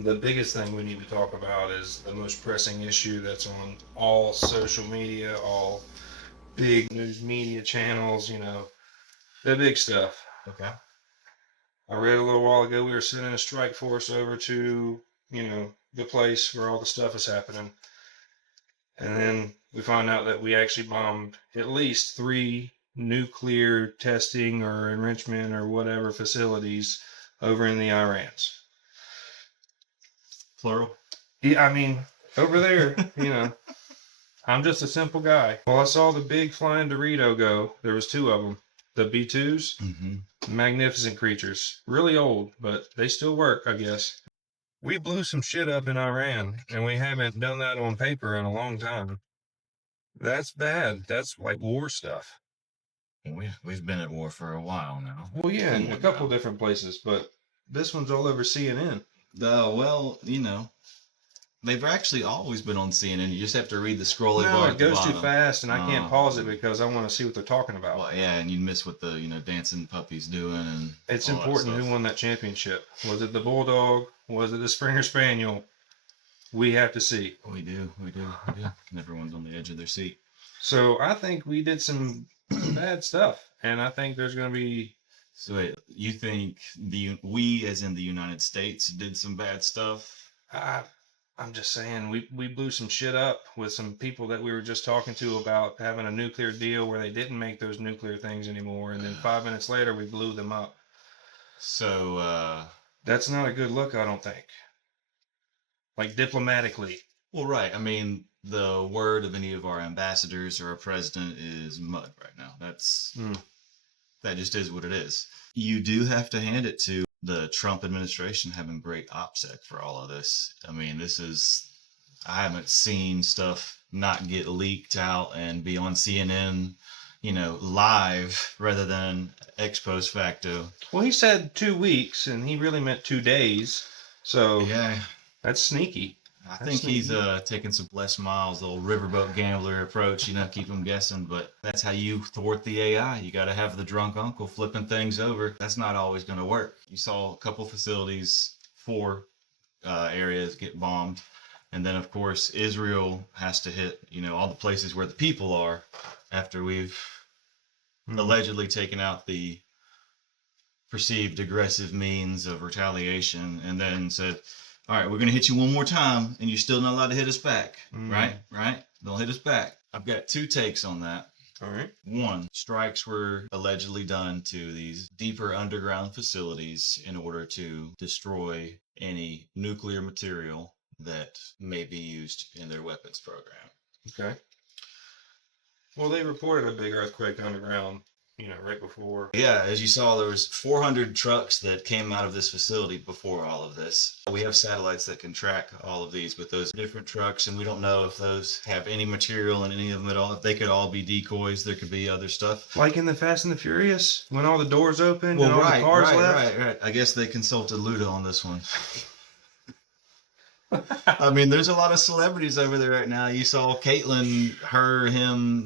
The biggest thing we need to talk about is the most pressing issue that's on all social media, all big news media channels, the big stuff. Okay. I read a little while ago we were sending a strike force over to, the place where all the stuff is happening. And then we found out that we actually bombed at least 3 nuclear testing or enrichment or whatever facilities over in the Irans. Plural? Yeah, I mean, over there, I'm just a simple guy. Well, I saw the big flying Dorito go. There was 2 of them. The B-2s. Mm-hmm. Magnificent creatures. Really old, but they still work, I guess. We blew some shit up in Iran, and we haven't done that on paper in a long time. That's bad. That's like war stuff. We've been at war for a while now. Well, yeah, in a couple different places, but this one's all over CNN. Well, they've actually always been on CNN. You just have to read the scrolling bar. No, it goes too fast, and I can't pause it because I want to see what they're talking about. Well, yeah, and you'd miss what the dancing puppies doing, and it's important who won that championship. Was it the Bulldog? Was it the Springer Spaniel? We have to see. We do. Everyone's on the edge of their seat. So I think we did some bad stuff, and I think there's going to be. So wait, you think we, as in the United States, did some bad stuff? I'm just saying we blew some shit up with some people that we were just talking to about having a nuclear deal where they didn't make those nuclear things anymore, and then 5 minutes later we blew them up. So that's not a good look, I don't think. Like diplomatically. Well, right. I mean, the word of any of our ambassadors or our president is mud right now. That just is what it is. You do have to hand it to the Trump administration having great OPSEC for all of this. I mean, I haven't seen stuff not get leaked out and be on CNN, live rather than ex post facto. Well, he said 2 weeks, and he really meant 2 days. So yeah, that's sneaky. I think he's taking some Les Miles, the old riverboat gambler approach, keep them guessing. But that's how you thwart the AI. You got to have the drunk uncle flipping things over. That's not always going to work. You saw a couple facilities, 4 areas get bombed. And then, of course, Israel has to hit, all the places where the people are after we've allegedly taken out the perceived aggressive means of retaliation, and then said, all right, we're going to hit you one more time, and you're still not allowed to hit us back, right? Don't hit us back. I've got 2 takes on that. All right. 1, strikes were allegedly done to these deeper underground facilities in order to destroy any nuclear material that may be used in their weapons program. Okay. Well, they reported a big earthquake underground, right before. Yeah, as you saw, there was 400 trucks that came out of this facility before all of this. We have satellites that can track all of these with those different trucks, and we don't know if those have any material in any of them at all. If they could all be decoys, there could be other stuff. Like in the Fast and the Furious, when all the doors opened and all the cars left? Right. I guess they consulted Luda on this one. I mean, there's a lot of celebrities over there right now. You saw Caitlyn, her, him,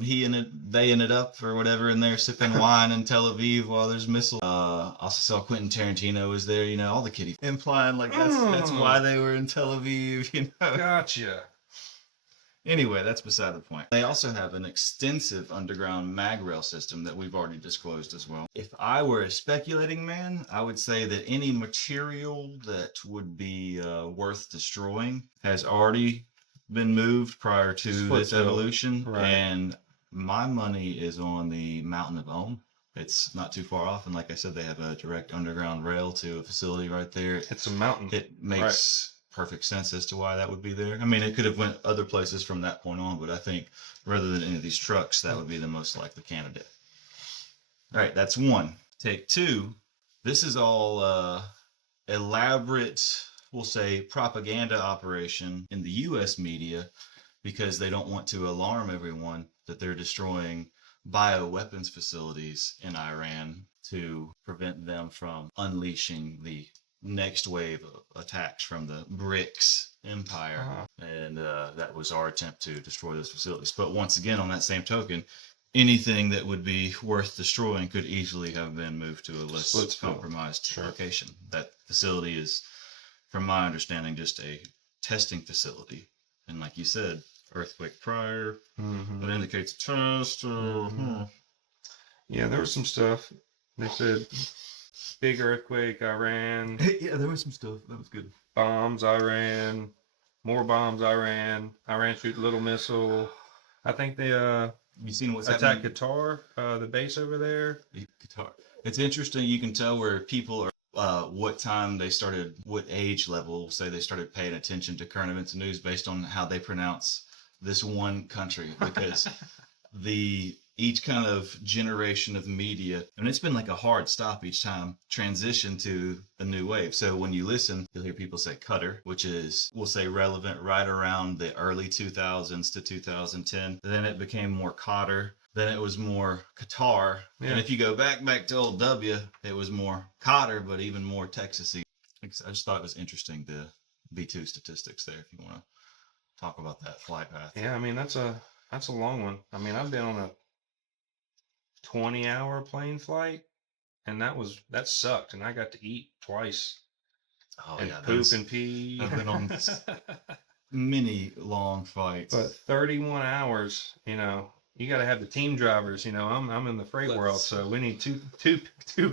they ended up or whatever in there sipping wine in Tel Aviv while there's missiles. Also saw Quentin Tarantino was there. All the kitty implying like that's why they were in Tel Aviv. Gotcha. Anyway, that's beside the point. They also have an extensive underground mag rail system that we've already disclosed as well. If I were a speculating man, I would say that any material that would be worth destroying has already been moved prior to this evolution. Right. And my money is on the Mountain of Ohm. It's not too far off. And like I said, they have a direct underground rail to a facility right there. It's a mountain. It makes perfect sense as to why that would be there. I mean, it could have went other places from that point on, but I think rather than any of these trucks, that would be the most likely candidate. All right, that's 1. Take 2. This is all elaborate, we'll say, propaganda operation in the U.S. media because they don't want to alarm everyone that they're destroying bioweapons facilities in Iran to prevent them from unleashing the next wave of attacks from the BRICS empire. And that was our attempt to destroy those facilities. But once again, on that same token, anything that would be worth destroying could easily have been moved to a less compromised location. That facility is from my understanding, just a testing facility. And like you said, earthquake prior, that indicates test. Yeah, there was some stuff. They said big earthquake, Iran. Yeah, there was some stuff. That was good. Bombs, Iran. More bombs, Iran. Iran shoot little missile. I think they You seen what's attacked happening? Qatar, the base over there. Qatar. It's interesting. You can tell where people are. What time they started, what age level, say they started paying attention to current events and news based on how they pronounce this one country, because each kind of generation of media, and it's been like a hard stop each time, transition to a new wave. So when you listen, you'll hear people say Qatar, which is, we'll say, relevant right around the early 2000s to 2010. Then it became more Qatar. Then it was more Qatar. Yeah. And if you go back to old W, it was more Qatar, but even more Texasy. I just thought it was interesting, the B2 statistics there, if you want to talk about that flight path. Yeah, I mean that's a long one. I mean, I've been on a 20-hour plane flight, and that sucked, and I got to eat twice. Oh, and yeah, poop and pee. I've been on many long flights. But 31 hours, you know, you got to have the team drivers. You know, I'm in the freight world, so we need two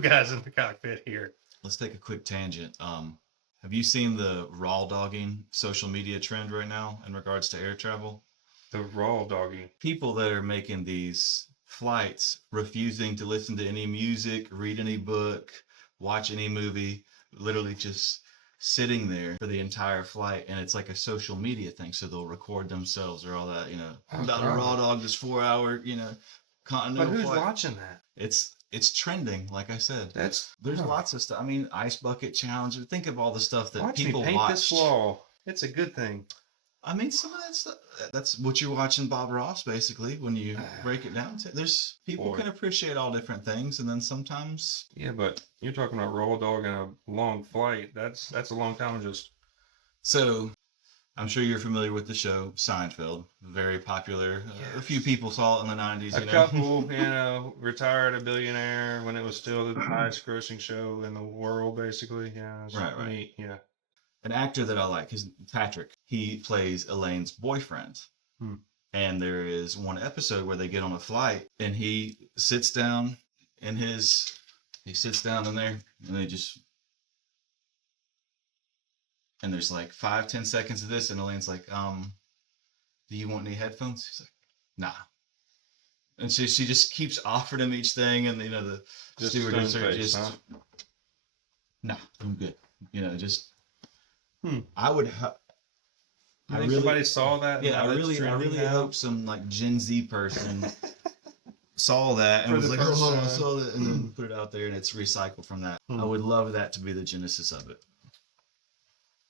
guys in the cockpit here. Let's take a quick tangent. Have you seen the rawdogging social media trend right now in regards to air travel? The rawdogging. People that are making these flights refusing to listen to any music, read any book, watch any movie, literally just sitting there for the entire flight, and it's like a social media thing. So they'll record themselves or all that, you know, about to raw dog this 4-hour, you know, continental But who's flight. watching that? It's trending, like I said. There's no. lots of stuff. I mean, ice bucket challenge. Think of all the stuff that Watch people me paint watch. this wall. It's a good thing. I mean, some of that stuff, that's what you're watching Bob Ross, basically, when you break it down. There's people can appreciate all different things, and then sometimes. Yeah, but you're talking about raw dog in a long flight. That's a long time just. So, I'm sure you're familiar with the show Seinfeld, very popular. Yes. A few people saw it in the 90s. A couple, you know, retired a billionaire when it was still the highest grossing show in the world, basically. Yeah, right. Neat. Yeah. An actor that I like is Patrick. He plays Elaine's boyfriend. And there is one episode where they get on a flight and he sits down in there and and there's like 5-10 seconds of this, and Elaine's like, do you want any headphones? He's like, nah. And so she just keeps offering him each thing, and you know, the stewardess are just, nah, I'm good. You know, just I would. I think somebody saw that. Yeah, I really hope some like Gen Z person saw that and For was the like, first "Oh, I time." saw that," and then put it out there, and it's recycled from that. I would love that to be the genesis of it.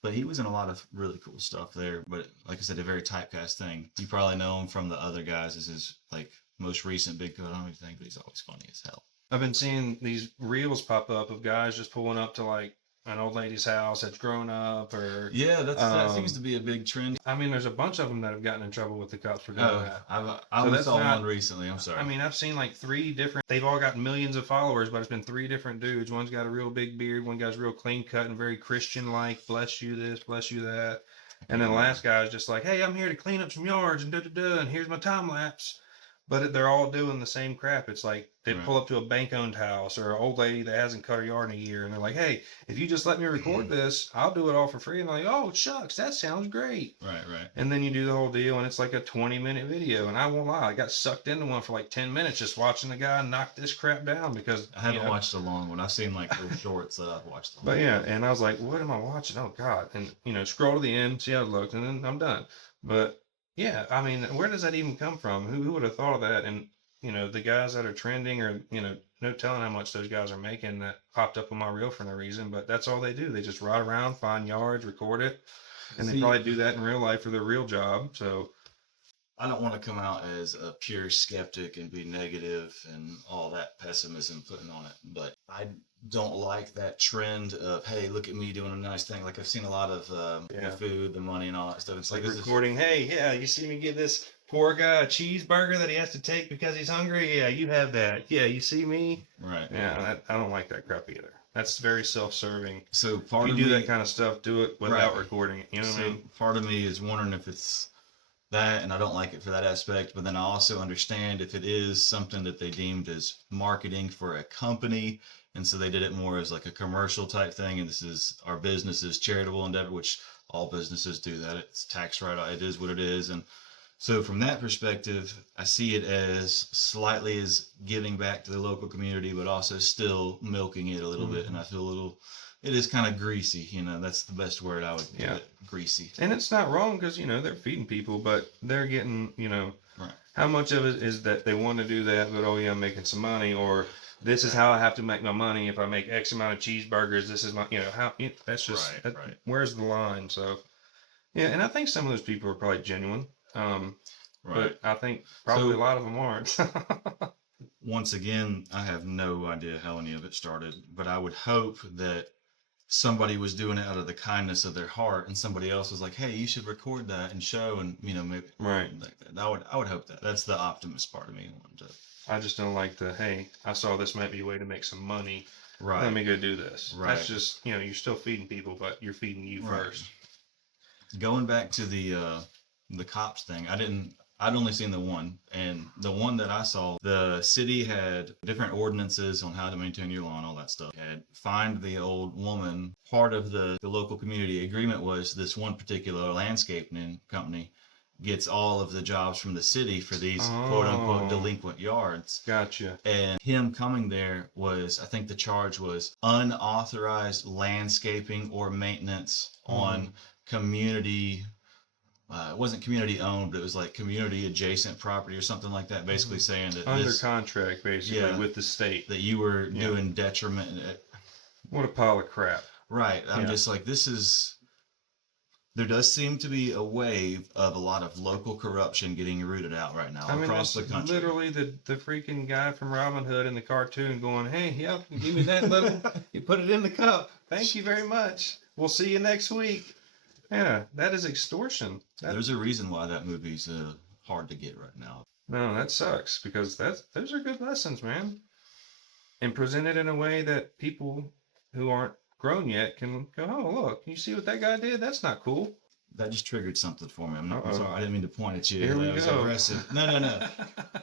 But he was in a lot of really cool stuff there. But like I said, a very typecast thing. You probably know him from the other guys as his like most recent big coat. I don't even think, but he's always funny as hell. I've been seeing these reels pop up of guys just pulling up to like an old lady's house that's grown up, or that seems to be a big trend. I mean, there's a bunch of them that have gotten in trouble with the cops for doing that. I saw one recently. I'm sorry. I mean, I've seen like 3 different. They've all got millions of followers, but it's been 3 different dudes. One's got a real big beard. One guy's real clean cut and very Christian-like. Bless you this, bless you that. And then the last guy is just like, hey, I'm here to clean up some yards and and here's my time lapse. But they're all doing the same crap. It's like they pull up to a bank-owned house or an old lady that hasn't cut her yard in a year, and they're like, hey, if you just let me record this, I'll do it all for free. And they're like, oh, shucks, that sounds great. Right. And then you do the whole deal, and it's like a 20-minute video. And I won't lie, I got sucked into one for like 10 minutes just watching the guy knock this crap down because I haven't watched a long one. I've seen like the shorts that I've watched. But yeah, and I was like, what am I watching? Oh, God. And, you know, scroll to the end, see how it looks, and then I'm done. But yeah, I mean, where does that even come from? Who would have thought of that? And you know, the guys that are trending, or, you know, no telling how much those guys are making that popped up on my reel for no reason, but that's all they do. They just ride around, find yards, record it, and they probably do that in real life for their real job. So I don't want to come out as a pure skeptic and be negative and all that pessimism putting on it, but I don't like that trend of, hey, look at me doing a nice thing. Like I've seen a lot of the food, the money, and all that stuff. It's like recording, hey, yeah, you see me give this poor guy a cheeseburger that he has to take because he's hungry? Yeah, you have that. Yeah, you see me? Right. Yeah, I don't like that crap either. That's very self-serving. So If part you of do me, that kind of stuff, do it without right. recording it. You know what I So mean? part of me is wondering if it's that, and I don't like it for that aspect. But then I also understand if it is something that they deemed as marketing for a company, and so they did it more as like a commercial type thing. And this is our business's charitable endeavor, which all businesses do that. It's tax write-off. It is what it is, and so from that perspective, I see it as slightly as giving back to the local community, but also still milking it a little bit. And I feel a little, it is kind of greasy. That's the best word I would give it. Greasy. And it's not wrong because, they're feeding people, but they're getting, Right. how much of it is that they want to do that, but, oh, yeah, I'm making some money, or this is how I have to make my money. If I make X amount of cheeseburgers, this is my, that's just, Right. Where's the line? So, yeah, and I think some of those people are probably genuine. Right. But I think probably a lot of them aren't. Once again, I have no idea how any of it started, but I would hope that somebody was doing it out of the kindness of their heart, and somebody else was like, "Hey, you should record that and show," and maybe right. Like that. I would hope that. That's the optimist part of me. I just don't like hey, I saw this might be a way to make some money. Right. Let me go do this. Right. That's just you're still feeding people, but you're feeding you first. Going back to the cops thing, I'd only seen the one, and the one that I saw, the city had different ordinances on how to maintain your lawn, all that stuff. Had fined the old woman. Part of the local community agreement was this one particular landscaping company gets all of the jobs from the city for these quote unquote delinquent yards. Gotcha. And him coming there was, I think the charge was unauthorized landscaping or maintenance on community. It wasn't community owned, but it was like community adjacent property or something like that. Basically saying that under contract, basically, with the state, that you were doing detriment. What a pile of crap! Right. I'm just like, this is. There does seem to be a wave of a lot of local corruption getting rooted out right now across the country. Literally the freaking guy from Robin Hood in the cartoon going, "Hey, give me that little. You put it in the cup. Thank you very much. We'll see you next week." Yeah, that is extortion. There's a reason why that movie's hard to get right now. No, that sucks because those are good lessons, man. And presented in a way that people who aren't grown yet can go, "Oh, look, you see what that guy did? That's not cool." That just triggered something for me. I'm sorry. I didn't mean to point at you. Here we That was go. aggressive. No.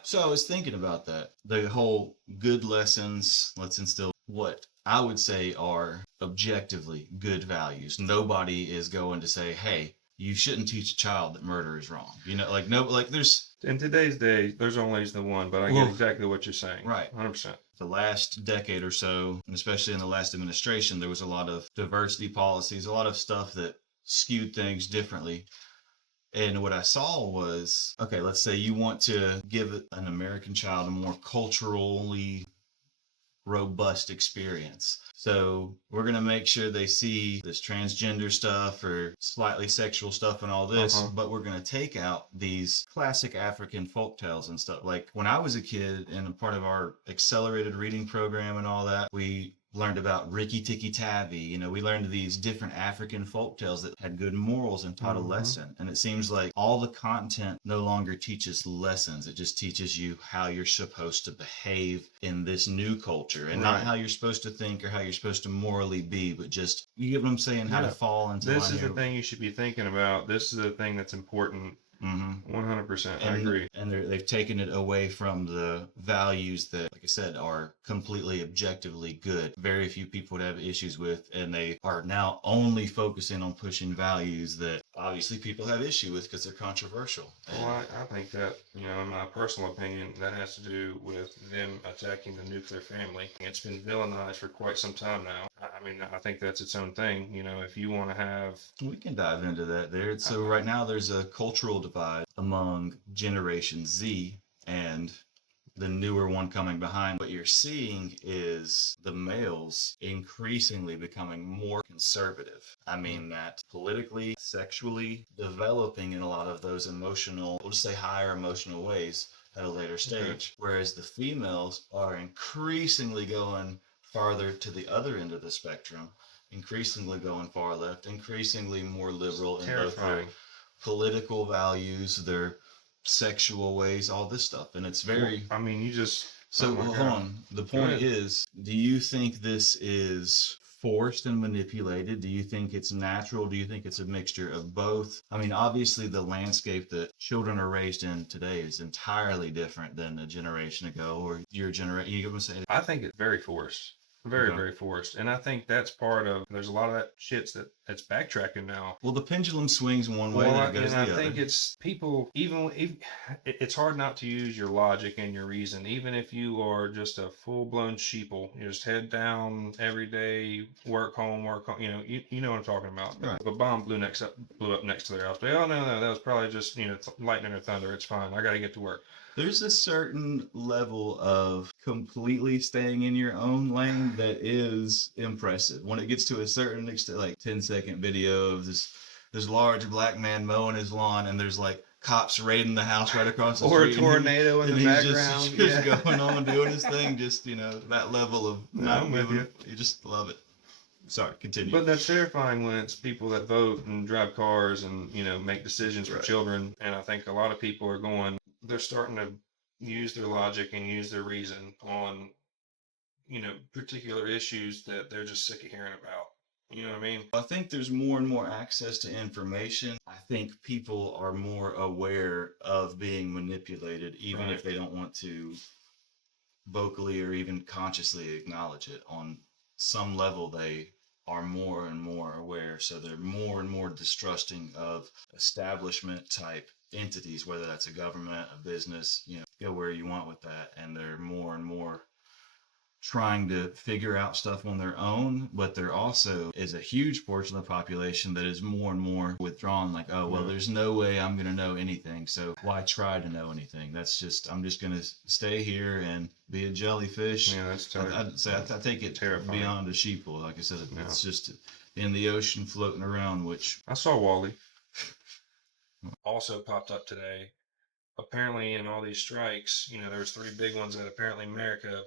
So I was thinking about that. The whole good lessons, let's instill what I would say are objectively good values. Nobody is going to say, "Hey, you shouldn't teach a child that murder is wrong." There's... In today's day, there's only the one, but I get exactly what you're saying. Right. 100%. The last decade or so, and especially in the last administration, there was a lot of diversity policies, a lot of stuff that skewed things differently. And what I saw was, okay, let's say you want to give an American child a more culturally robust experience. So we're going to make sure they see this transgender stuff or slightly sexual stuff and all this, but we're going to take out these classic African folktales and stuff. Like when I was a kid and a part of our accelerated reading program and all that, we learned about Rikki-Tikki-Tavi. We learned these different African folktales that had good morals and taught a lesson. And it seems like all the content no longer teaches lessons. It just teaches you how you're supposed to behave in this new culture and not how you're supposed to think or how you're supposed to morally be, but just, you get what I'm saying, how to fall into this is the thing you should be thinking about. This is the thing that's important. 100%. I agree. And they've taken it away from the values that, like I said, are completely objectively good. Very few people would have issues with, and they are now only focusing on pushing values that obviously people have issue with because they're controversial. Well, I think that, in my personal opinion, that has to do with them attacking the nuclear family. It's been villainized for quite some time now. I think that's its own thing. If you want to have... We can dive into that there. So right now there's a cultural divide among Generation Z and the newer one coming behind. What you're seeing is the males increasingly becoming more conservative. I mean that politically, sexually, developing in a lot of those emotional, we'll just say higher emotional ways at a later stage. Whereas the females are increasingly going farther to the other end of the spectrum, increasingly going far left, increasingly more liberal in both their political values, their sexual ways, all this stuff. And it's very... you just So Oh my hold God. on. The Go point ahead. is, do you think this is forced and manipulated? Do you think it's natural? Do you think it's a mixture of both? I mean, obviously, the landscape that children are raised in today is entirely different than a generation ago or your generation. You gonna say? I think it's very forced. Very, Okay. very forced. And I think that's part of, there's a lot of that shit's that's backtracking now. Well, the pendulum swings one way, Well, then it goes and I the other. think it's people, even it's hard not to use your logic and your reason, even if you are just a full blown sheeple. You just head down every day, work home, you know what I'm talking about. Right. If a bomb blew up next to their house, oh no, that was probably just lightning or thunder. It's fine. I got to get to work. There's a certain level of completely staying in your own lane that is impressive. When it gets to a certain extent, like 10-second video of this large black man mowing his lawn, and there's like cops raiding the house right across the Or street. a tornado in the background. Just going on doing his thing. Just, that level of not I'm with moving. you. You just love it. Sorry, continue. But that's terrifying when it's people that vote and drive cars and make decisions for Right. children. And I think a lot of people are they're starting to use their logic and use their reason on particular issues that they're just sick of hearing about. You know what I mean? I think there's more and more access to information. I think people are more aware of being manipulated, even Right. if they don't want to vocally or even consciously acknowledge it. On some level, they are more and more aware. So they're more and more distrusting of establishment type entities, whether that's a government, a business, go where you want with that. And they're more and more trying to figure out stuff on their own, but there also is a huge portion of the population that is more and more withdrawn, like, oh, well, there's no way I'm going to know anything, so why try to know anything? I'm just going to stay here and be a jellyfish. Yeah, that's terrible. I take it Terrifying. beyond a sheeple. Like I said, it's just in the ocean floating around, which... I saw Wally. Also popped up today. Apparently in all these strikes, there was 3 big ones that apparently America,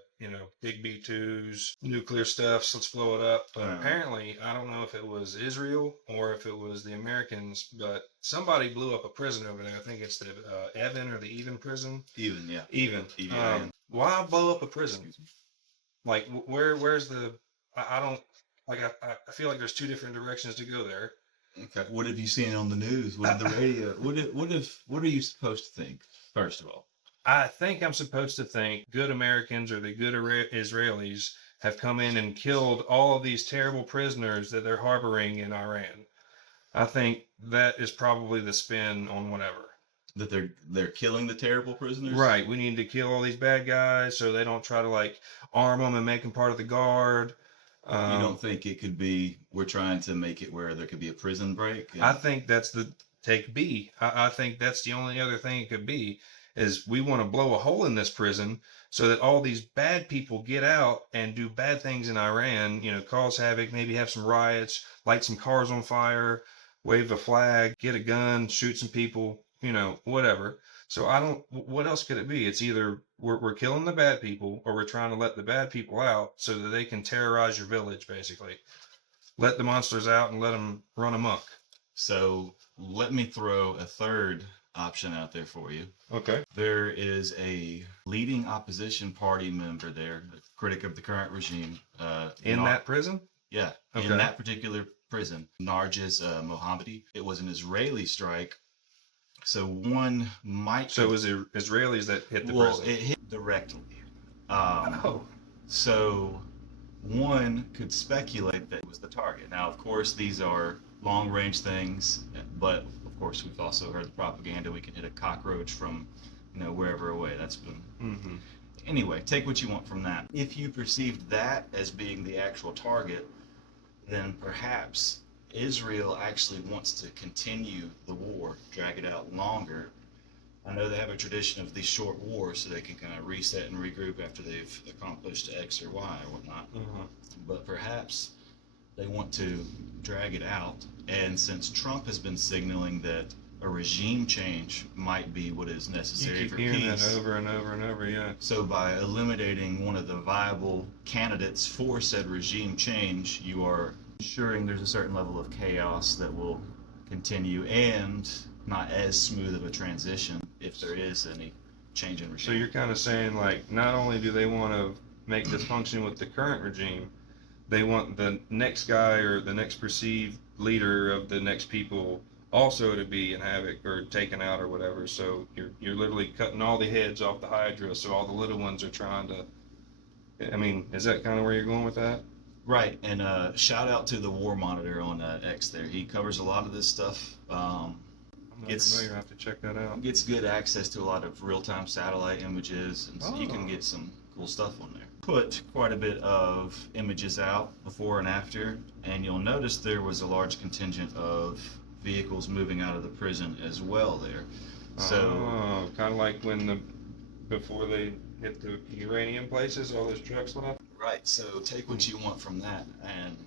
big B2s, nuclear stuff, so let's blow it up. But apparently, I don't know if it was Israel or if it was the Americans, but somebody blew up a prison over there. I think it's the Evin or the Evin Prison. Even, yeah. Even. Even. Why blow up a prison? Like, where's the... I don't... Like, I feel like there's 2 different directions to go there. Okay. What have you seen on the news? What did the radio? What are you supposed to think? First of all, I think I'm supposed to think good Americans or the good Israelis have come in and killed all of these terrible prisoners that they're harboring in Iran. I think that is probably the spin on whatever. That they're killing the terrible prisoners? Right. We need to kill all these bad guys so they don't try to arm them and make them part of the guard. You don't think it could be, we're trying to make it where there could be a prison break? I think that's the take B. I think that's the only other thing it could be, is we want to blow a hole in this prison so that all these bad people get out and do bad things in Iran, cause havoc, maybe have some riots, light some cars on fire, wave a flag, get a gun, shoot some people, whatever. So what else could it be? It's either we're killing the bad people or we're trying to let the bad people out so that they can terrorize your village, basically. Let the monsters out and let them run amok. So let me throw a third option out there for you. Okay. There is a leading opposition party member there, a critic of the current regime. In that prison? Yeah, okay. In that particular prison, Narges Mohammadi. It was an Israeli strike. So one might... So it was the Israelis that hit the prison? Well, it hit directly. Oh. So one could speculate that it was the target. Now, of course, these are long-range things, but of course, we've also heard the propaganda. We can hit a cockroach from, wherever away. That's been... Mm-hmm. Anyway, take what you want from that. If you perceived that as being the actual target, then perhaps Israel actually wants to continue the war, drag it out longer. I know they have a tradition of these short wars so they can kind of reset and regroup after they've accomplished X or Y or whatnot. Mm-hmm. But perhaps they want to drag it out. And since Trump has been signaling that a regime change might be what is necessary for peace. You keep hearing that over and over and over, yeah. So by eliminating one of the viable candidates for said regime change, you are ensuring there's a certain level of chaos that will continue and not as smooth of a transition, if there is any, change in regime. So you're kind of saying, like, not only do they want to make this function with the current regime, they want the next guy or the next perceived leader of the next people also to be in havoc or taken out or whatever. So you're literally cutting all the heads off the Hydra, so all the little ones are trying to. I mean, is that kind of where you're going with that? Right, and shout out to the War Monitor on X there. He covers a lot of this stuff. I'm not familiar. I have to check that out. Gets good access to a lot of real-time satellite images, and so you can get some cool stuff on there. Put quite a bit of images out before and after, and you'll notice there was a large contingent of vehicles moving out of the prison as well there. So kind of like before they hit the uranium places, all those trucks left. right, so take what you want from that, and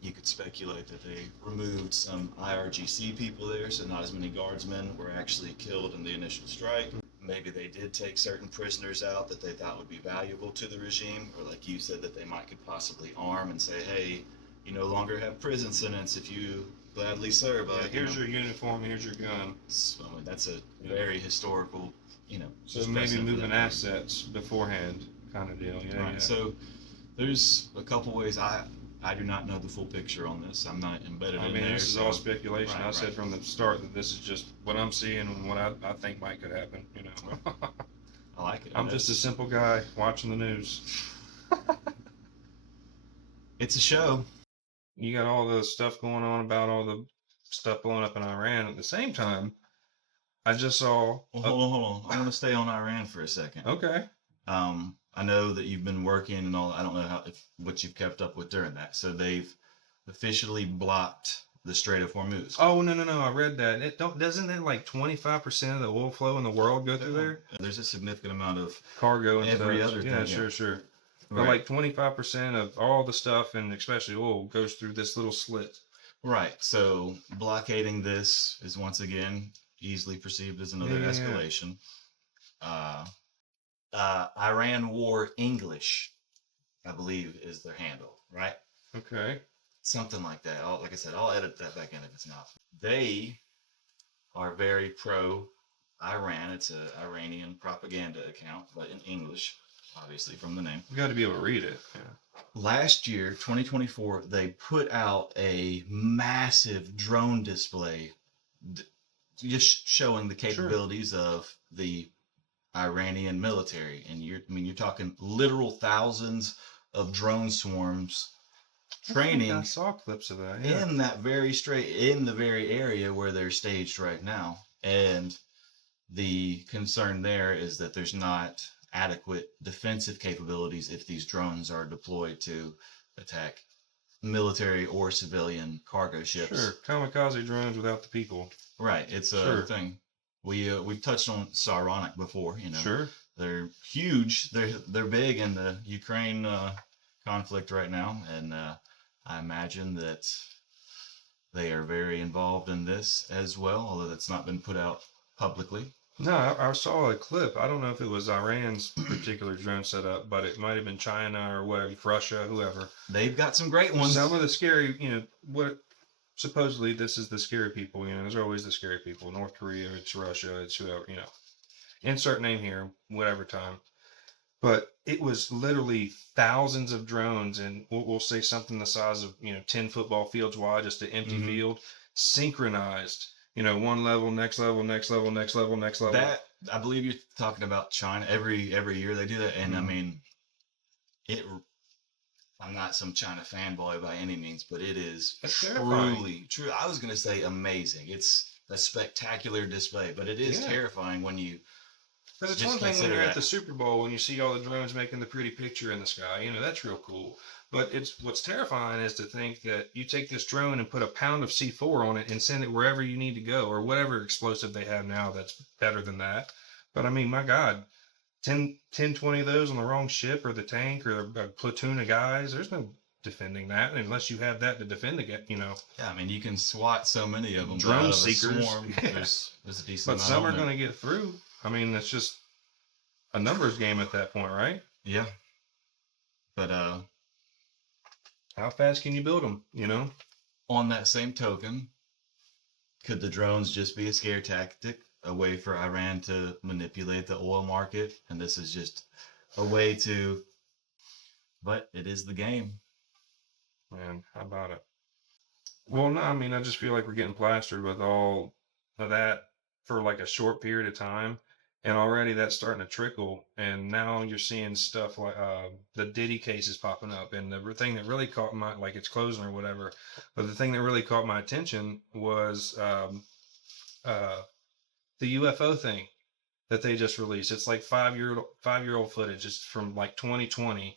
you could speculate that they removed some IRGC people there, so not as many guardsmen were actually killed in the initial strike. Maybe they did take certain prisoners out that they thought would be valuable to the regime, or like you said, that they could possibly arm and say, hey, you no longer have prison sentence if you gladly serve. Here's your uniform, here's your gun. So, I mean, that's a very historical, So maybe moving assets beforehand kind of deal. Yeah, right. yeah. So there's a couple ways. I do not know the full picture on this. I'm not embedded in there. This is all speculation. Right, I said from the start that this is just what I'm seeing and what I think might could happen. I like it. I'm just a simple guy watching the news. It's a show. You got all the stuff going on about all the stuff blowing up in Iran. At the same time, I just saw. Well, hold on. I want to stay on Iran for a second. Okay. I know that you've been working and all. I don't know what you've kept up with during that. So they've officially blocked the Strait of Hormuz. Oh no! I read that. Doesn't that like 25% of the oil flow in the world go through there? There's a significant amount of cargo and every stuff. other thing. Yeah, sure. But Right. like 25% of all the stuff, and especially oil, goes through this little slit. Right. So blockading this is once again easily perceived as another escalation. Iran War English, I believe, is their handle, right? Okay. Something like that. Like I said, I'll edit that back in if it's not. They are very pro-Iran. It's an Iranian propaganda account, but in English, obviously from the name. You got to be able to read it. Yeah. Last year, 2024, they put out a massive drone display just showing the capabilities of the Iranian military. And you're talking literal thousands of drone swarms training. I saw clips of that. Yeah. In the very area where they're staged right now. And the concern there is that there's not adequate defensive capabilities if these drones are deployed to attack military or civilian cargo ships. Sure, kamikaze drones without the people. Right, it's a thing. We've touched on Saronic before. Sure. They're huge. They're big in the Ukraine conflict right now, and I imagine that they are very involved in this as well, although that's not been put out publicly. No, I saw a clip. I don't know if it was Iran's particular drone setup, but it might have been China or whatever, Russia, whoever. They've got some great ones. Some of the scary, what supposedly this is the scary people. There's always the scary people. North Korea, it's Russia, it's whoever. Insert name here, whatever time. But it was literally thousands of drones, and we'll say something the size of 10 football fields wide, just an empty field, synchronized. One level, next level, next level, next level, next level. That, I believe you're talking about China. Every year they do that, and I mean, I'm not some China fanboy by any means, but it is truly. I was gonna say amazing. It's a spectacular display, but it is terrifying when you. Because it's one thing when you're at the Super Bowl and you see all the drones making the pretty picture in the sky. That's real cool. But what's terrifying is to think that you take this drone and put a pound of C4 on it and send it wherever you need to go, or whatever explosive they have now that's better than that. But I mean, my God, 10, 20 of those on the wrong ship or the tank or a platoon of guys, there's no defending that unless you have that to defend against, Yeah, I mean, you can swat so many of them. Drone seekers. Swarm, there's a decent but some are going to get through. I mean, it's just a numbers game at that point, right? Yeah. But how fast can you build them, On that same token, could the drones just be a scare tactic a way for Iran to manipulate the oil market, and this is just a way to. But it is the game. Man, how about it? Well, no, I mean, I just feel like we're getting plastered with all of that for like a short period of time. And already that's starting to trickle. And now you're seeing stuff like the Diddy cases popping up. And the thing that really caught my, like it's closing or whatever. But the thing that really caught my attention was uh, the UFO thing that they just released. It's like 5-year-old footage. It's from like 2020.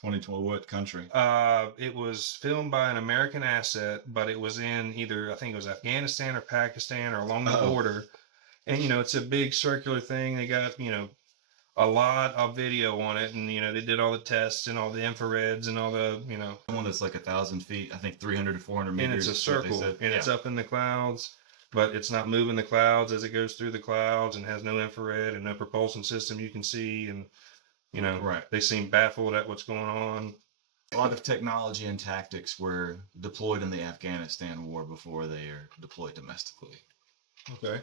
2020, what country? It was filmed by an American asset, but it was in either, I think it was Afghanistan or Pakistan or along the border. And, it's a big circular thing. They got, a lot of video on it. And, they did all the tests and all the infrareds and all the, The one that's like 1,000 feet, I think 300 to 400 meters. And it's a circle. And it's up in the clouds, but it's not moving the clouds as it goes through the clouds and has no infrared and no propulsion system you can see. And, Right. They seem baffled at what's going on. A lot of technology and tactics were deployed in the Afghanistan war before they are deployed domestically. Okay.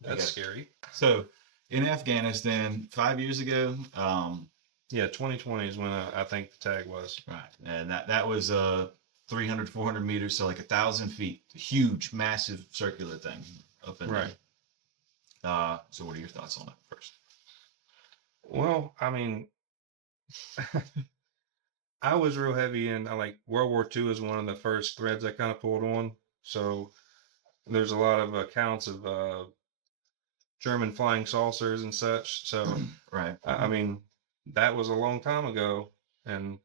That's scary. So in Afghanistan 5 years ago, yeah, 2020 is when I think the tag was. Right. And that was 300, 400 meters, so like 1,000 feet. Huge, massive circular thing up in right. there. So what are your thoughts on it first? Well, I mean, I was real heavy in, like, World War II is one of the first threads I kind of pulled on. So there's a lot of accounts of German flying saucers and such. So, right. I mean, that was a long time ago. And,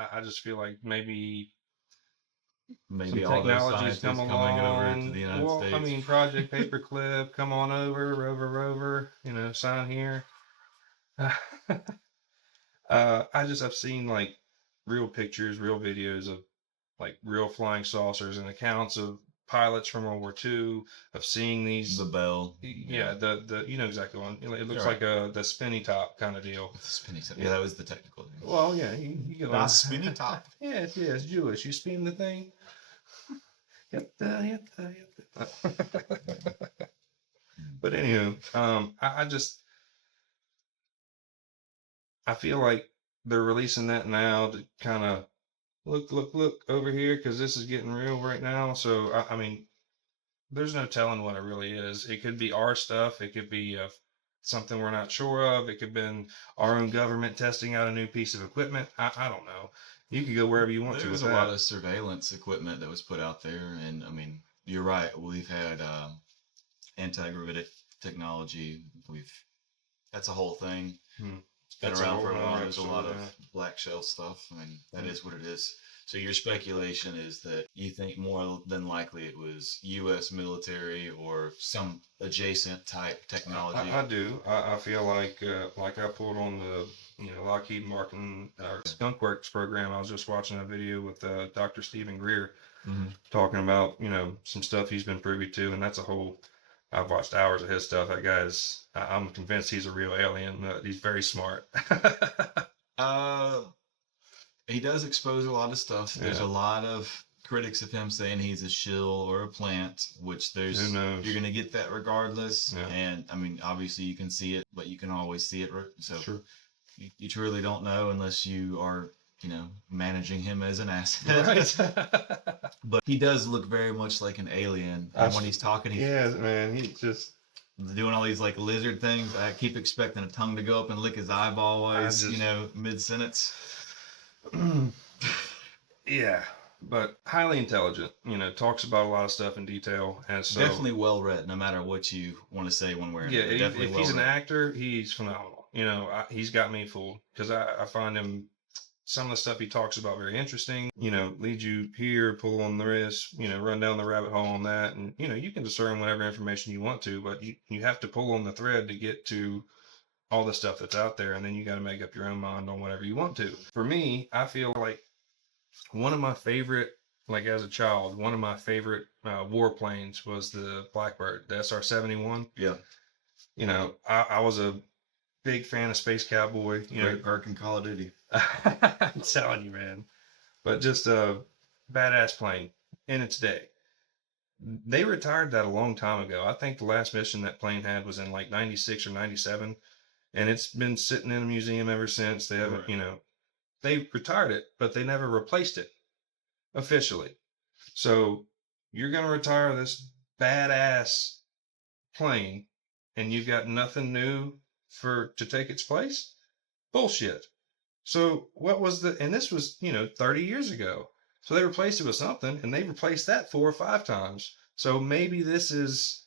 I just feel like maybe all those scientists coming over to the United States. I mean, Project Paperclip, come on over, Rover, sign here. I've seen like real pictures, real videos of like real flying saucers and accounts of pilots from World War II of seeing these. The Bell. Yeah, the you know exactly one. It looks like the spinny top kind of deal. The spinny top. Yeah, that was the technical name. Well, yeah, you get the spinny top. Yeah, it's Jewish. You spin the thing. But anywho, I feel like they're releasing that now to kind of look over here because this is getting real right now. So I mean, there's no telling what it really is. It could be our stuff. It could be something we're not sure of. It could have been our own government testing out a new piece of equipment. I don't know. You could go wherever you want to. There's a lot of surveillance equipment that was put out there, and I mean, you're right. We've had anti-gravitic technology. That's a whole thing. It's been around for a while. There's a lot of black shell stuff. I mean, that is what it is. So your speculation is that you think more than likely it was U.S. military or some adjacent type technology. I do. I feel like I pulled on the Lockheed Martin Skunk Works program. I was just watching a video with Dr. Stephen Greer talking about some stuff he's been privy to, and that's a whole. I've watched hours of his stuff. That guy's. I'm convinced he's a real alien. He's very smart. He does expose a lot of stuff. There's a lot of critics of him saying he's a shill or a plant, which Who knows? you're going to get that regardless. Yeah. And I mean, obviously you can see it, but you can always see it. So Sure. you truly don't know unless you are, managing him as an asset. Right. But he does look very much like an alien. And when he's talking, he's man. He's just doing all these like lizard things. I keep expecting a tongue to go up and lick his eyeball while he's, mid-sentence. Yeah, but highly intelligent, talks about a lot of stuff in detail, and so definitely well read, no matter what you want to say one way or another. Yeah, if he's an actor, he's phenomenal. He's got me fooled because I find him, some of the stuff he talks about very interesting. Lead you here, pull on the wrist, run down the rabbit hole on that, and you can discern whatever information you want to, but you have to pull on the thread to get to all the stuff that's out there, and then you got to make up your own mind on whatever you want to. For me, I feel like one of my favorite, like as a child, one of my favorite warplanes was the Blackbird, the SR-71. Yeah. I was a big fan of Space Cowboy. Great perk in Call of Duty. I'm telling you, man. But just a badass plane in its day. They retired that a long time ago. I think the last mission that plane had was in like 96 or 97, and it's been sitting in a museum ever since. They haven't, Right. they retired it, but they never replaced it officially. So you're going to retire this badass plane and you've got nothing new to take its place? Bullshit. So what was and this was, 30 years ago. So they replaced it with something and they replaced that 4 or 5 times. So maybe this is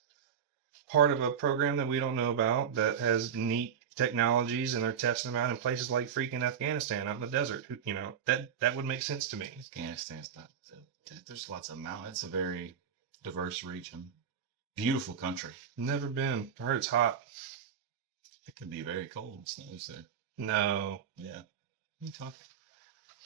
part of a program that we don't know about that has neat technologies and they're testing them out in places like freaking Afghanistan out in the desert. That would make sense to me. Afghanistan's not. There's lots of mountains. It's a very diverse region. Beautiful country. Never been. I heard it's hot. It can be very cold. It snows there. No. Yeah. What are you talking?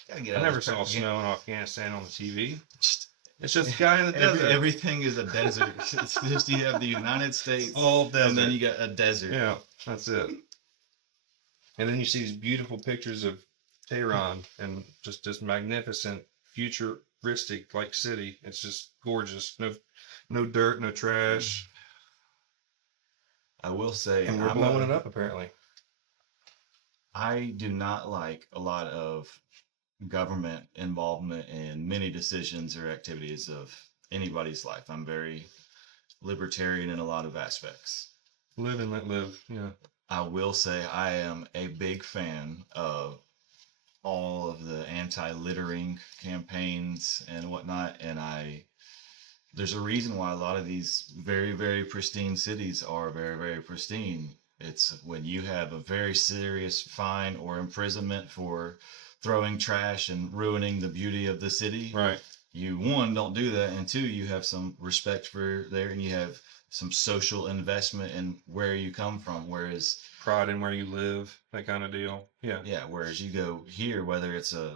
Gotta get I out never of saw this snow in Afghanistan on the TV. Just, It's just a guy in the desert. everything is a desert. It's just you have the United States, All desert. and then you got a desert. Yeah, that's it. And then you see these beautiful pictures of Tehran and just this magnificent, futuristic like city. It's just gorgeous. No dirt, no trash. I will say, And we're blowing it up apparently. I do not like a lot of government involvement in many decisions or activities of anybody's life. I'm very libertarian in a lot of aspects. Live and let live. Yeah. I will say I am a big fan of all of the anti-littering campaigns and whatnot, and there's a reason why a lot of these very, very pristine cities are very, very pristine. It's when you have a very serious fine or imprisonment for throwing trash and ruining the beauty of the city. Right. You, one, don't do that, and two, you have some respect for there, and you have some social investment in where you come from, whereas pride in where you live, that kind of deal. Yeah. Yeah, whereas you go here, whether it's a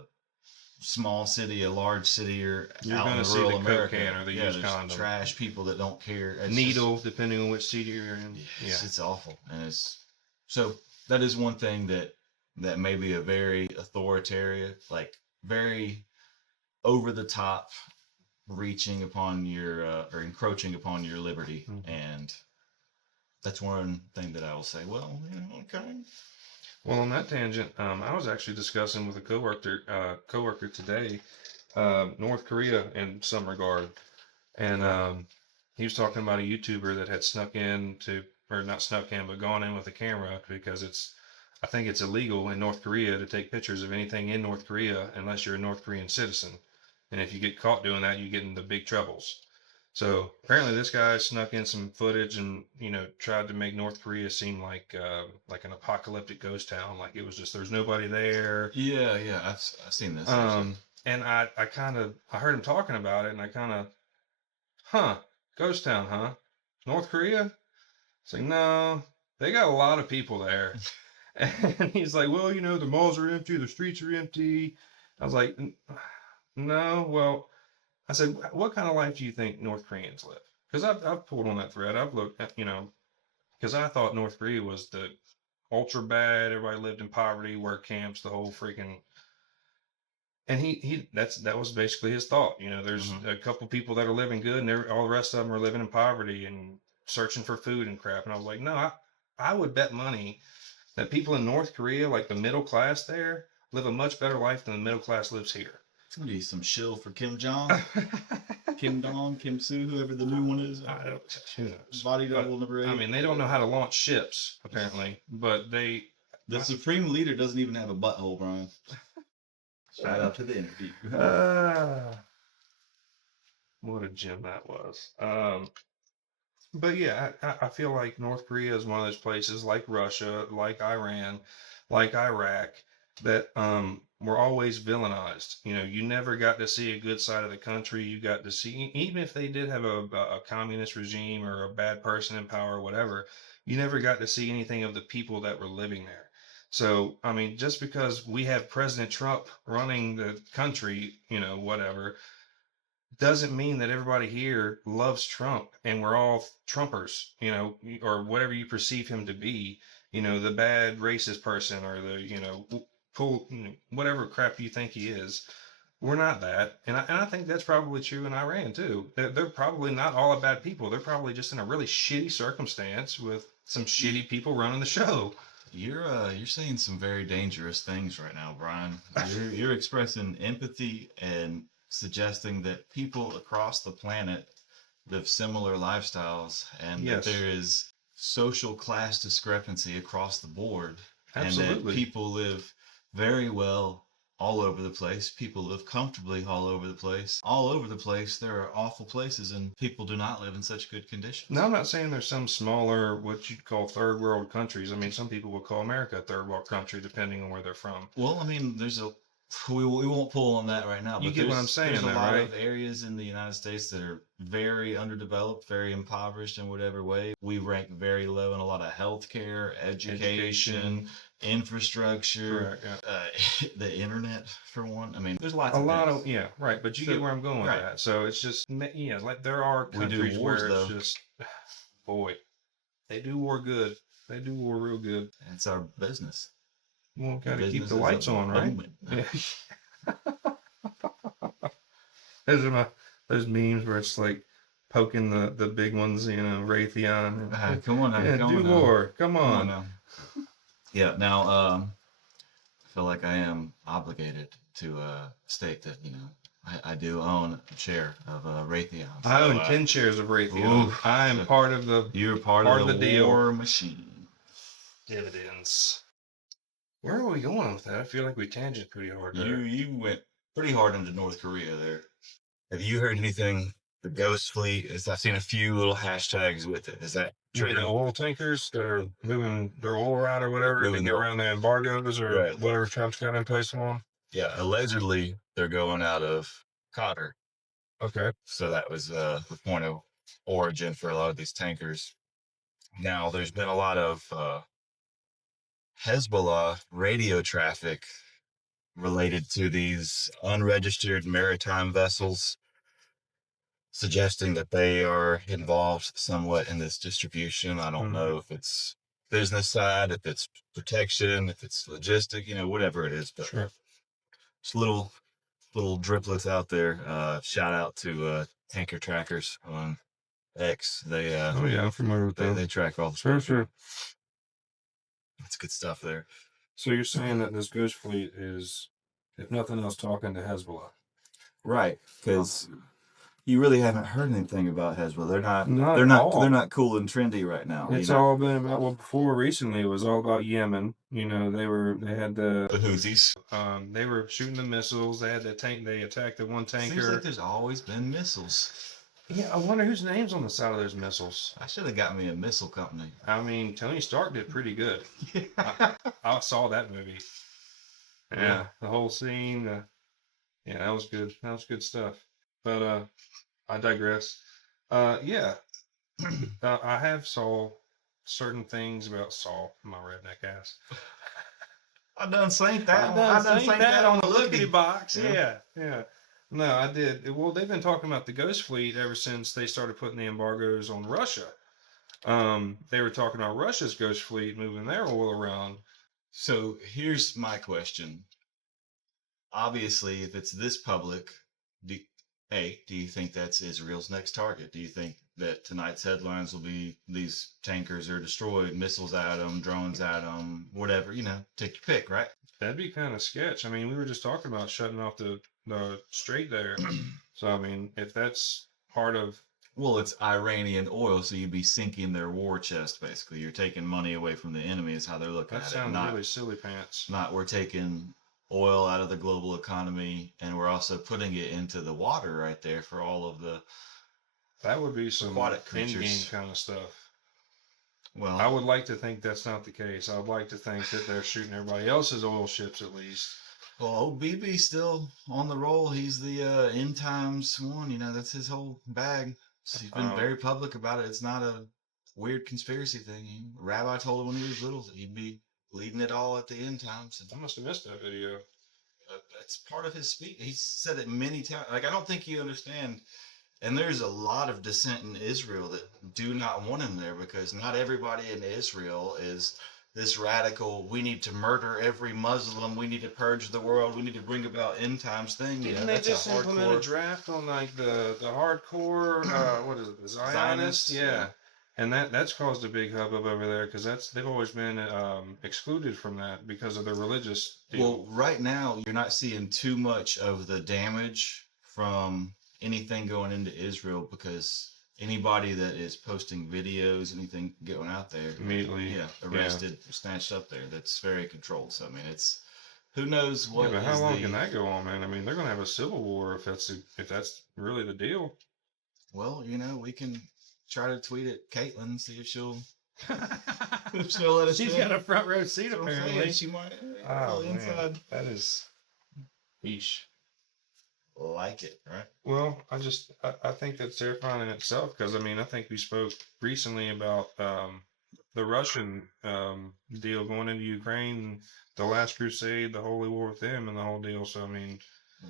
small city, a large city, or You're out gonna in see rural the Coke America, can or the used there's condom. trash people that don't care. It's Needle, depending on which city you're in. Yeah. It's awful, and so that is one thing that may be a very authoritarian, like very over the top, reaching upon your or encroaching upon your liberty, and that's one thing that I will say. Well, okay. Well, on that tangent, I was actually discussing with a coworker today, North Korea in some regard, and he was talking about a YouTuber that had snuck in or not snuck in, but gone in with a camera because I think it's illegal in North Korea to take pictures of anything in North Korea unless you're a North Korean citizen, and if you get caught doing that, you get into big troubles. So apparently this guy snuck in some footage and, tried to make North Korea seem like an apocalyptic ghost town. Like it was just, there's nobody there. Yeah. I've seen this. And I heard him talking about it and I kind of, ghost town, huh? North Korea? It's like, no, they got a lot of people there. And he's like, well, the malls are empty. The streets are empty. I was like, no, well, I said, what kind of life do you think North Koreans live? Because I've pulled on that thread. I've looked at, because I thought North Korea was the ultra bad. Everybody lived in poverty, work camps, the whole freaking. And that was basically his thought. There's a couple people that are living good, and all the rest of them are living in poverty and searching for food and crap. And I was like, no, I would bet money that people in North Korea, like the middle class there, live a much better life than the middle class lives here. Somebody some shill for Kim Jong, Kim Dong, Kim Soo, whoever the new one is. Who knows? Body double number 8. I mean, they don't know how to launch ships apparently, but the supreme leader doesn't even have a butthole, Brian. Shout out to the interview. What a gem that was. But yeah, I feel like North Korea is one of those places like Russia, like Iran, like Iraq, that were always villainized. You never got to see a good side of the country. You got to see, even if they did have a communist regime or a bad person in power or whatever, you never got to see anything of the people that were living there. So, I mean, just because we have President Trump running the country, whatever, doesn't mean that everybody here loves Trump and we're all Trumpers, or whatever you perceive him to be, the bad racist person or the, whatever crap you think he is. We're not that, and I think that's probably true in Iran too. They're probably not all bad people. They're probably just in a really shitty circumstance with some shitty people running the show. You're saying some very dangerous things right now, Brian. You're expressing empathy and suggesting that people across the planet live similar lifestyles and that Yes, there is social class discrepancy across the board and that absolutely. people live very well all over the place. People live comfortably all over the place. All over the place, there are awful places and people do not live in such good conditions. Now, I'm not saying there's some smaller, what you'd call third world countries. I mean, some people would call America a third world country, depending on where they're from. Well, I mean, we won't pull on that right now. You But get what I'm saying, there's a though, lot right? of areas in the United States that are very underdeveloped, very impoverished in whatever way. We rank very low in a lot of healthcare, education, infrastructure, Correct. Yeah. the internet for one. I mean, there's lots A of lot things. of yeah, right. But you So, get where I'm going with right. that. So it's just yeah, like there are We do countries wars, where it's though. just boy, they do war good. They do war real good. It's our business. Well, got to keep Business the is lights on, right? booming. Yeah. Those are those memes where it's like poking the big ones, you know, Raytheon. Come on now. Yeah, Come do on now. war. Come Come on on. now. Yeah. Now, I feel like I am obligated to state that I do own a share of Raytheon. I So, own 10 shares of Raytheon. oof. I am part of the You're part part of of the the deal. war machine. dividends. Where are we going with that? I feel like we tangent pretty hard there. You went pretty hard into North Korea there. Have you heard anything? The Ghost Fleet I've seen a few little hashtags with it. Is that true? The oil tankers that are moving their oil around or whatever to Moving get the- around the embargoes or Right. whatever Trump's got in place on. Yeah, allegedly they're going out of Qatar. Okay. So that was the point of origin for a lot of these tankers. Now, there's been a lot of Hezbollah radio traffic related to these unregistered maritime vessels, suggesting that they are involved somewhat in this distribution. I don't know if it's business side, if it's protection, if it's logistic, whatever it is. But Sure. just little driplets out there. Shout out to Tanker Trackers on X. They Oh yeah, I'm familiar with that. they track all the Sure, stuff. sure. That's good stuff there. So you're saying that this Ghost Fleet is, if nothing else, talking to Hezbollah? Right, because you really haven't heard anything about Hezbollah. They're not. Not they're at not. all. They're not cool and trendy right now. It's all been about, well, before recently it was all about Yemen. They had the Houthis. they were shooting the missiles. They had that tank. They attacked the one tanker. Seems like there's always been missiles. Yeah, I wonder whose name's on the side of those missiles. I should have got me a missile company. I mean, Tony Stark did pretty good. I saw that movie. Yeah, the whole scene. Yeah, that was good. That was good stuff. But I digress. Yeah, I have saw certain things about Saul, my redneck ass. I done seen that. I done seen that on the lickety box. Yeah. Yeah. No, I did. Well, they've been talking about the Ghost Fleet ever since they started putting the embargoes on Russia. They were talking about Russia's Ghost Fleet moving their oil around. So here's my question. Obviously, if it's this public, do you think that's Israel's next target? Do you think that tonight's headlines will be these tankers are destroyed, missiles at them, drones at them, whatever, take your pick, right? That'd be kind of sketch. I mean, we were just talking about shutting off the strait there. So, I mean, if that's part of... Well, it's Iranian oil, so you'd be sinking their war chest, basically. You're taking money away from the enemy is how they're looking at it. That sounds really silly pants. Not we're taking oil out of the global economy, and we're also putting it into the water right there for all of the... That would be some aquatic creatures. in-game kind of stuff. Well, I would like to think that's not the case. I would like to think that they're shooting everybody else's oil ships at least. Well, old BB's still on the roll. He's the end times one. That's his whole bag. So he's been very public about it. It's not a weird conspiracy thing. The rabbi told him when he was little that he'd be leading it all at the end times. And I must have missed that video. that's part of his speech. He said it many times. Like, I don't think you understand. And there's a lot of dissent in Israel that do not want him there because not everybody in Israel is this radical, we need to murder every Muslim, we need to purge the world, we need to bring about end times thing. Didn't they just implement a draft on like the hardcore what is it, the Zionists? Yeah. And that's caused a big hubbub over there because they've always been excluded from that because of their religious deal. Well, right now you're not seeing too much of the damage from anything going into Israel because anybody that is posting videos, anything going out there, immediately, arrested, snatched up there. That's very controlled. So I mean, it's who knows what. Yeah, but how long can that go on, man? I mean, they're gonna have a civil war if that's really the deal. Well, we can try to tweet at Caitlin, see if she'll let us. She's got a front row seat apparently. She might. Inside. That is. Yeesh. Like it, right? Well, I think that's terrifying in itself because I mean I think we spoke recently about the Russian deal going into Ukraine, the last crusade, the holy war with them, and the whole deal. So I mean,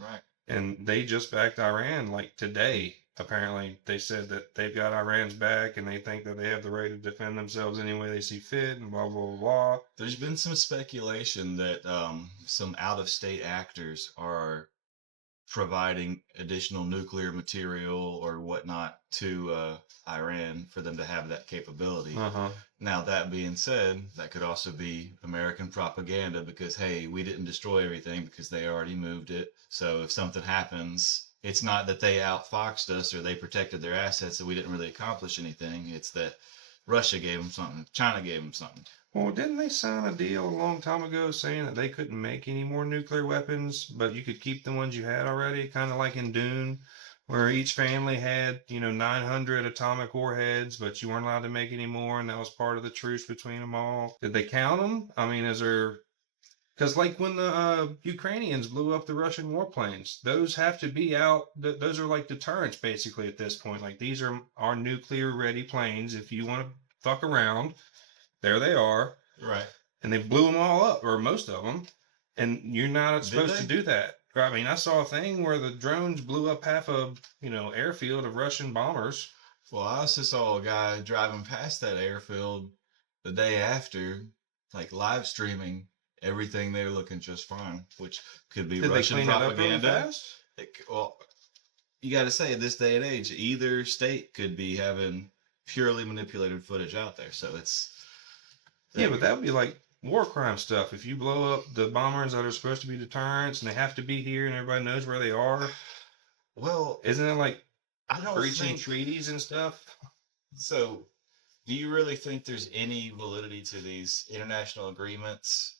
right. And they just backed Iran like today. Apparently, they said that they've got Iran's back and they think that they have the right to defend themselves any way they see fit and blah, blah, blah. There's been some speculation that some out-of-state actors are providing additional nuclear material or whatnot to Iran for them to have that capability. Now, that being said, that could also be American propaganda because, hey, we didn't destroy everything because they already moved it. So if something happens, it's not that they outfoxed us or they protected their assets and we didn't really accomplish anything. It's that Russia gave them something, China gave them something. Well, didn't they sign a deal a long time ago saying that they couldn't make any more nuclear weapons, but you could keep the ones you had already, kind of like in Dune, where each family had, 900 atomic warheads, but you weren't allowed to make any more, and that was part of the truce between them all. Did they count them? I mean, is there... Because like when the Ukrainians blew up the Russian warplanes, those have to be out. Those are like deterrents basically at this point. Like these are our nuclear ready planes. If you want to fuck around, there they are. Right. And they blew them all up, or most of them. And you're not supposed to do that. I mean, I saw a thing where the drones blew up half a, airfield of Russian bombers. Well, I also saw a guy driving past that airfield the day after, like live streaming everything. They were looking just fine, which could be Russian propaganda. Well, you got to say, this day and age, either state could be having purely manipulated footage out there. So it's... Yeah, but that would be like war crime stuff. If you blow up the bombers that are supposed to be deterrents and they have to be here and everybody knows where they are. Well... Isn't it like I don't breaching treaties and stuff? So, do you really think there's any validity to these international agreements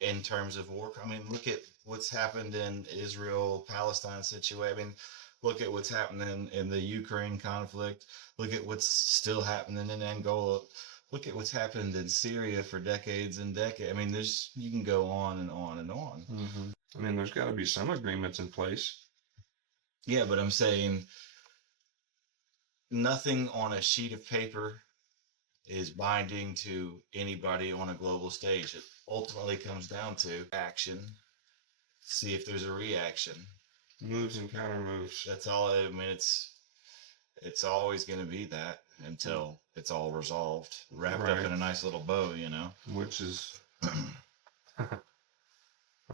in terms of war? I mean, look at what's happened in Israel-Palestine situation. I mean, look at what's happening in the Ukraine conflict. Look at what's still happening in Angola. Look at what's happened in Syria for decades and decades. I mean, you can go on and on and on. Mm-hmm. I mean, there's got to be some agreements in place. Yeah, but I'm saying nothing on a sheet of paper is binding to anybody on a global stage. It ultimately comes down to action. See if there's a reaction. Moves and counter moves. That's all. I mean, it's always going to be that until it's all resolved, wrapped up in a nice little bow, Which is...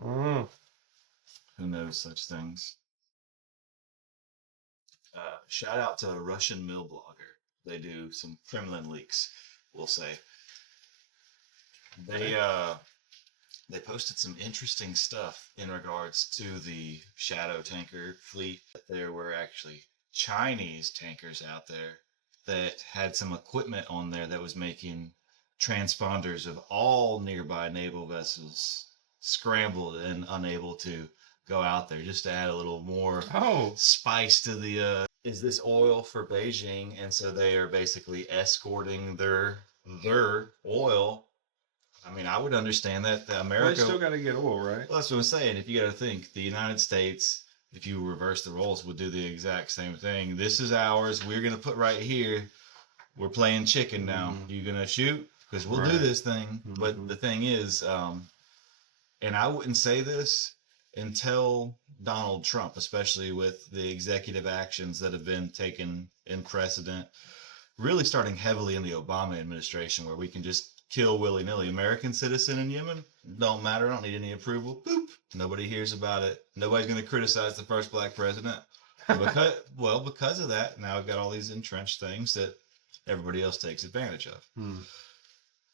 Oh. Who knows such things? Shout out to a Russian mill blogger. They do some Kremlin leaks, we'll say. They posted some interesting stuff in regards to the shadow tanker fleet. There were actually Chinese tankers out there that had some equipment on there that was making transponders of all nearby naval vessels scrambled and unable to go out there, just to add a little more spice to the is this oil for Beijing, and so they are basically escorting their oil. I mean, I would understand that America... They still got to get oil, right? Well, that's what I'm saying. If you got to think, the United States, if you reverse the roles, would do the exact same thing. This is ours. We're going to put right here. We're playing chicken now. You going to shoot? Because we'll do this thing. But the thing is, and I wouldn't say this until Donald Trump, especially with the executive actions that have been taken in precedent, really starting heavily in the Obama administration, where we can just kill willy-nilly. American citizen in Yemen, don't matter. Don't need any approval. Boop. Nobody hears about it. Nobody's going to criticize the first black president. Because of that, now I've got all these entrenched things that everybody else takes advantage of.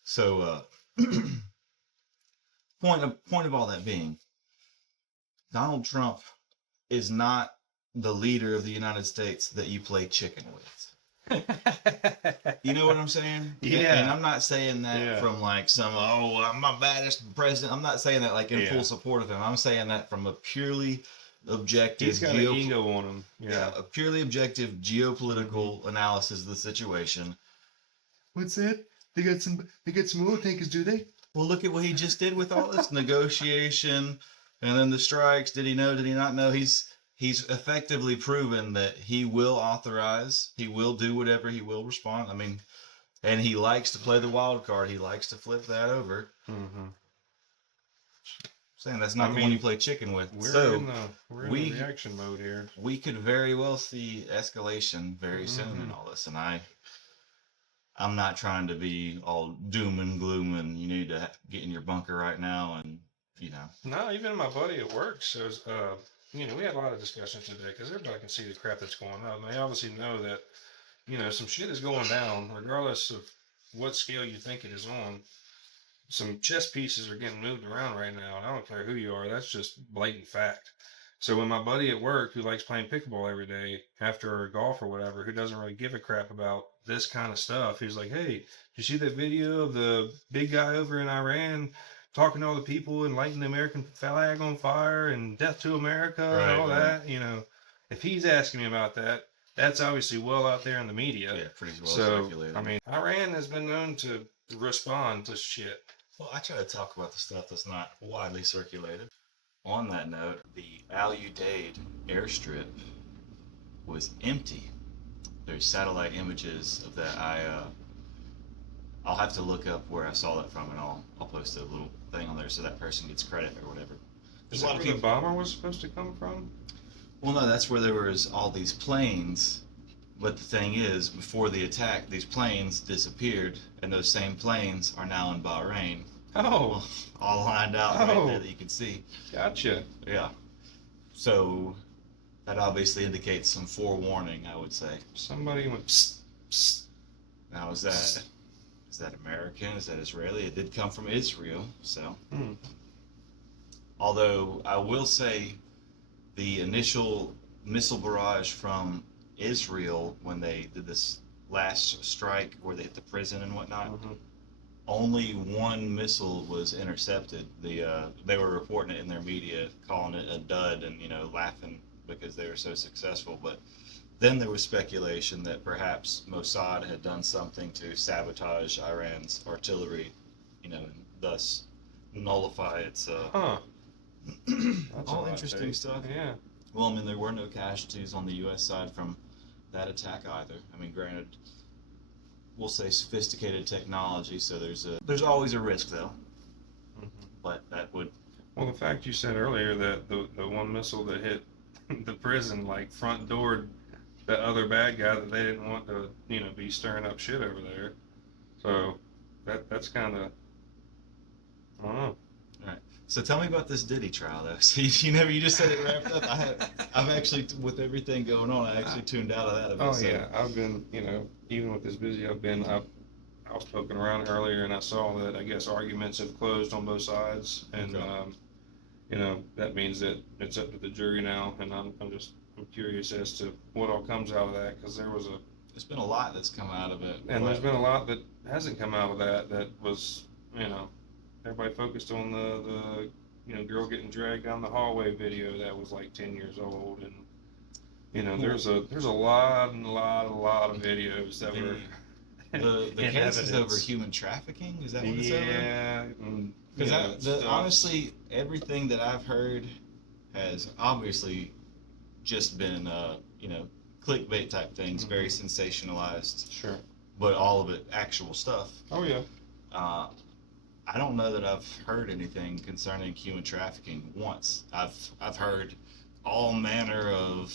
So, point of all that being, Donald Trump is not the leader of the United States that you play chicken with. You know what I'm saying? Yeah. And I'm not saying that from like some, I'm my baddest president. I'm not saying that like in full support of him. I'm saying that from a purely objective. He's got an ego on him. Yeah, a purely objective geopolitical analysis of the situation. What's that? They got some oil tankers, do they? Well, look at what he just did with all this negotiation and then the strikes. Did he know? Did he not know? He's effectively proven that he will authorize, he will do whatever, he will respond. I mean, and he likes to play the wild card. He likes to flip that over. Saying that's not the one you play chicken with. We're in the reaction mode here. We could very well see escalation very soon in all this, and I'm not trying to be all doom and gloom and you need to get in your bunker right now and No, even my buddy at work says, we had a lot of discussions today because everybody can see the crap that's going on. And they obviously know that, some shit is going down regardless of what scale you think it is on. Some chess pieces are getting moved around right now, and I don't care who you are. That's just blatant fact. So when my buddy at work, who likes playing pickleball every day after golf or whatever, who doesn't really give a crap about this kind of stuff, he's like, hey, did you see that video of the big guy over in Iran talking to all the people and lighting the American flag on fire and death to America and all that? If he's asking me about that, that's obviously well out there in the media. Yeah, pretty well circulated. I mean, Iran has been known to respond to shit. Well, I try to talk about the stuff that's not widely circulated. On that note, the Al-Udeid airstrip was empty. There's satellite images of that. I'll have to look up where I saw that from, and I'll post a little thing on there so that person gets credit or whatever. Is that where the bomber was supposed to come from? Well, no, that's where there was all these planes. But the thing is, before the attack, these planes disappeared, and those same planes are now in Bahrain. Oh. All lined out right there that you can see. Gotcha. Yeah. So that obviously indicates some forewarning, I would say. Somebody went psst, psst. Now, is that American? Is that Israeli? It did come from Israel, so. Although I will say the initial missile barrage from Israel when they did this last strike where they hit the prison and whatnot, only one missile was intercepted. They were reporting it in their media, calling it a dud and laughing because they were so successful. But then there was speculation that perhaps Mossad had done something to sabotage Iran's artillery, and thus nullify its all interesting stuff. Yeah. Well, I mean, there were no casualties on the U.S. side from that attack either. I mean, granted, we'll say sophisticated technology, so there's always a risk though. But that would. Well, the fact you said earlier that the one missile that hit the prison front doored that other bad guy that they didn't want to be stirring up shit over there. So that's kind of, I don't know. All right. So tell me about this Diddy trial, though. So you just said it wrapped up. I've actually, with everything going on, I actually tuned out of that a bit. Oh yeah, I've been, even with this busy, I was poking around earlier and I saw that I guess arguments have closed on both sides, and that means that it's up to the jury now, and I'm curious as to what all comes out of that, because there's been a lot that's come out of it, and there's been a lot that hasn't come out of that was everybody focused on the girl getting dragged down the hallway video that was like 10 years old, and there's a lot of videos that were the case is over human trafficking. Is that what it's over? Yeah. Because honestly, everything that I've heard has obviously just been clickbait type things, very sensationalized. Sure. But all of it actual stuff. Oh yeah. I don't know that I've heard anything concerning human trafficking once. I've heard all manner of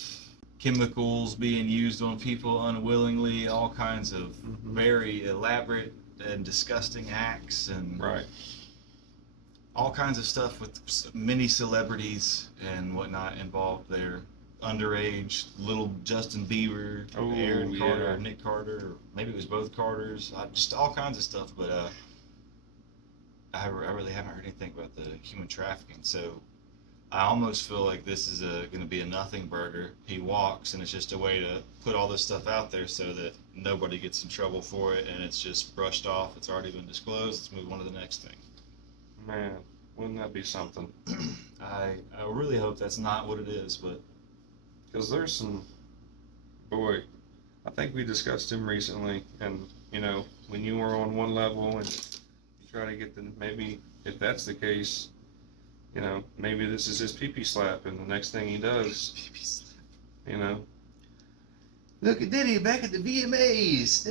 chemicals being used on people unwillingly, all kinds of very elaborate and disgusting acts and Right. all kinds of stuff with many celebrities and whatnot involved there. Underage, little Justin Bieber, Oh, Aaron Carter, yeah. or Nick Carter, or maybe it was both Carters. Just all kinds of stuff. But I really haven't heard anything about the human trafficking. So I almost feel like this is going to be a nothing burger. He walks, and it's just a way to put all this stuff out there so that nobody gets in trouble for it, and it's just brushed off. It's already been disclosed. Let's move on to the next thing. Man, wouldn't that be something? I really hope that's not what it is, but Because there's some, boy, I think we discussed him recently, and you know, when you were on one level and you try to get the, maybe if that's the case, you know, maybe this is his pee-pee slap, and the next thing he does, you know, Look at Diddy back at the VMAs.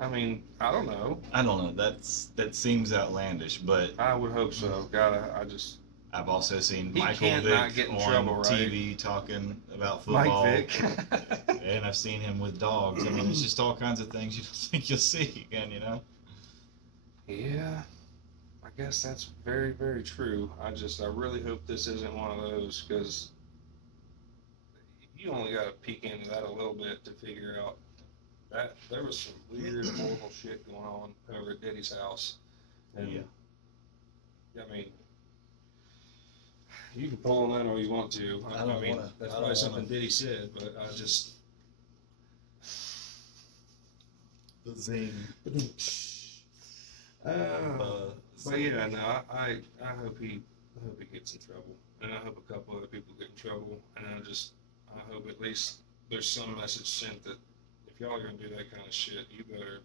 I mean, I don't know. I don't know. That seems outlandish, but I would hope so. God, I just I've also seen He Michael can't Vick not get in on trouble, right? TV talking about football. Mike Vick. And I've seen him with dogs. I mean, it's just all kinds of things you don't think you'll see again, you know? Yeah, I guess that's very, very true. I really hope this isn't one of those, because you only got to peek into that a little bit to figure out that there was some weird, horrible shit going on over at Diddy's house. And Yeah. I mean, you can pull on that all you want to. I don't mean, wanna- that's I probably don't something wanna- Diddy said, but I just. The zing. But yeah, no, I hope he gets in trouble, and I hope a couple other people get in trouble, and I hope at least there's some message sent that if y'all are gonna do that kind of shit, you better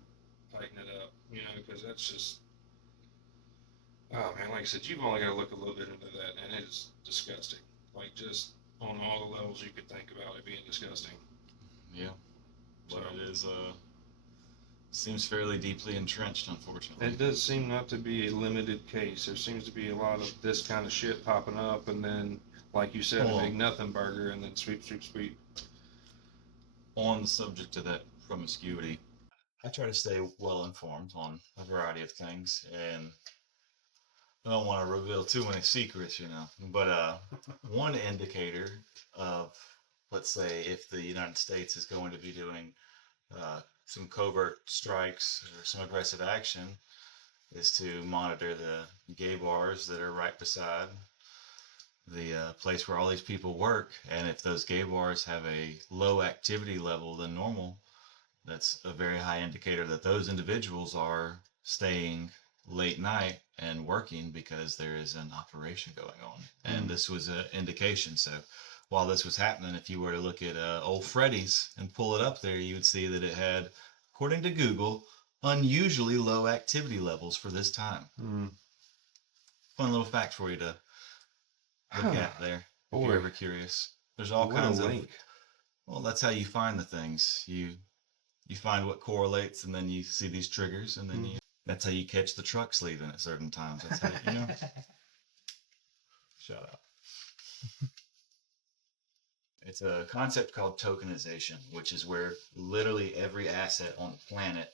tighten it up, you know, because that's just, oh man, like I said, you've only got to look a little bit into that, and it is disgusting, like just on all the levels you could think about it being disgusting. Yeah. So But it is, seems fairly deeply entrenched, unfortunately. it does seem not to be a limited case. There seems to be a lot of this kind of shit popping up, and then, like you said, a big nothing burger, and then sweep, sweep, sweep. On the subject of that promiscuity, I try to stay well informed on a variety of things, and I don't want to reveal too many secrets, you know. But one indicator of, let's say, if the United States is going to be doing some covert strikes or some aggressive action, is to monitor the gay bars that are right beside the place where all these people work. And if those gay bars have a low activity level than normal, that's a very high indicator that those individuals are staying late night and working because there is an operation going on. And this was an indication. So while this was happening, if you were to look at Old Freddy's and pull it up there, you would see that it had, according to Google, unusually low activity levels for this time. Fun little fact for you to look at there, if Boy. you're ever curious. There's all What a kinds of, link. well, that's how you find the things. You find what correlates, and then you see these triggers, and then that's how you catch the trucks leaving at certain times. That's how you know. Shout out. It's a concept called tokenization, which is where literally every asset on the planet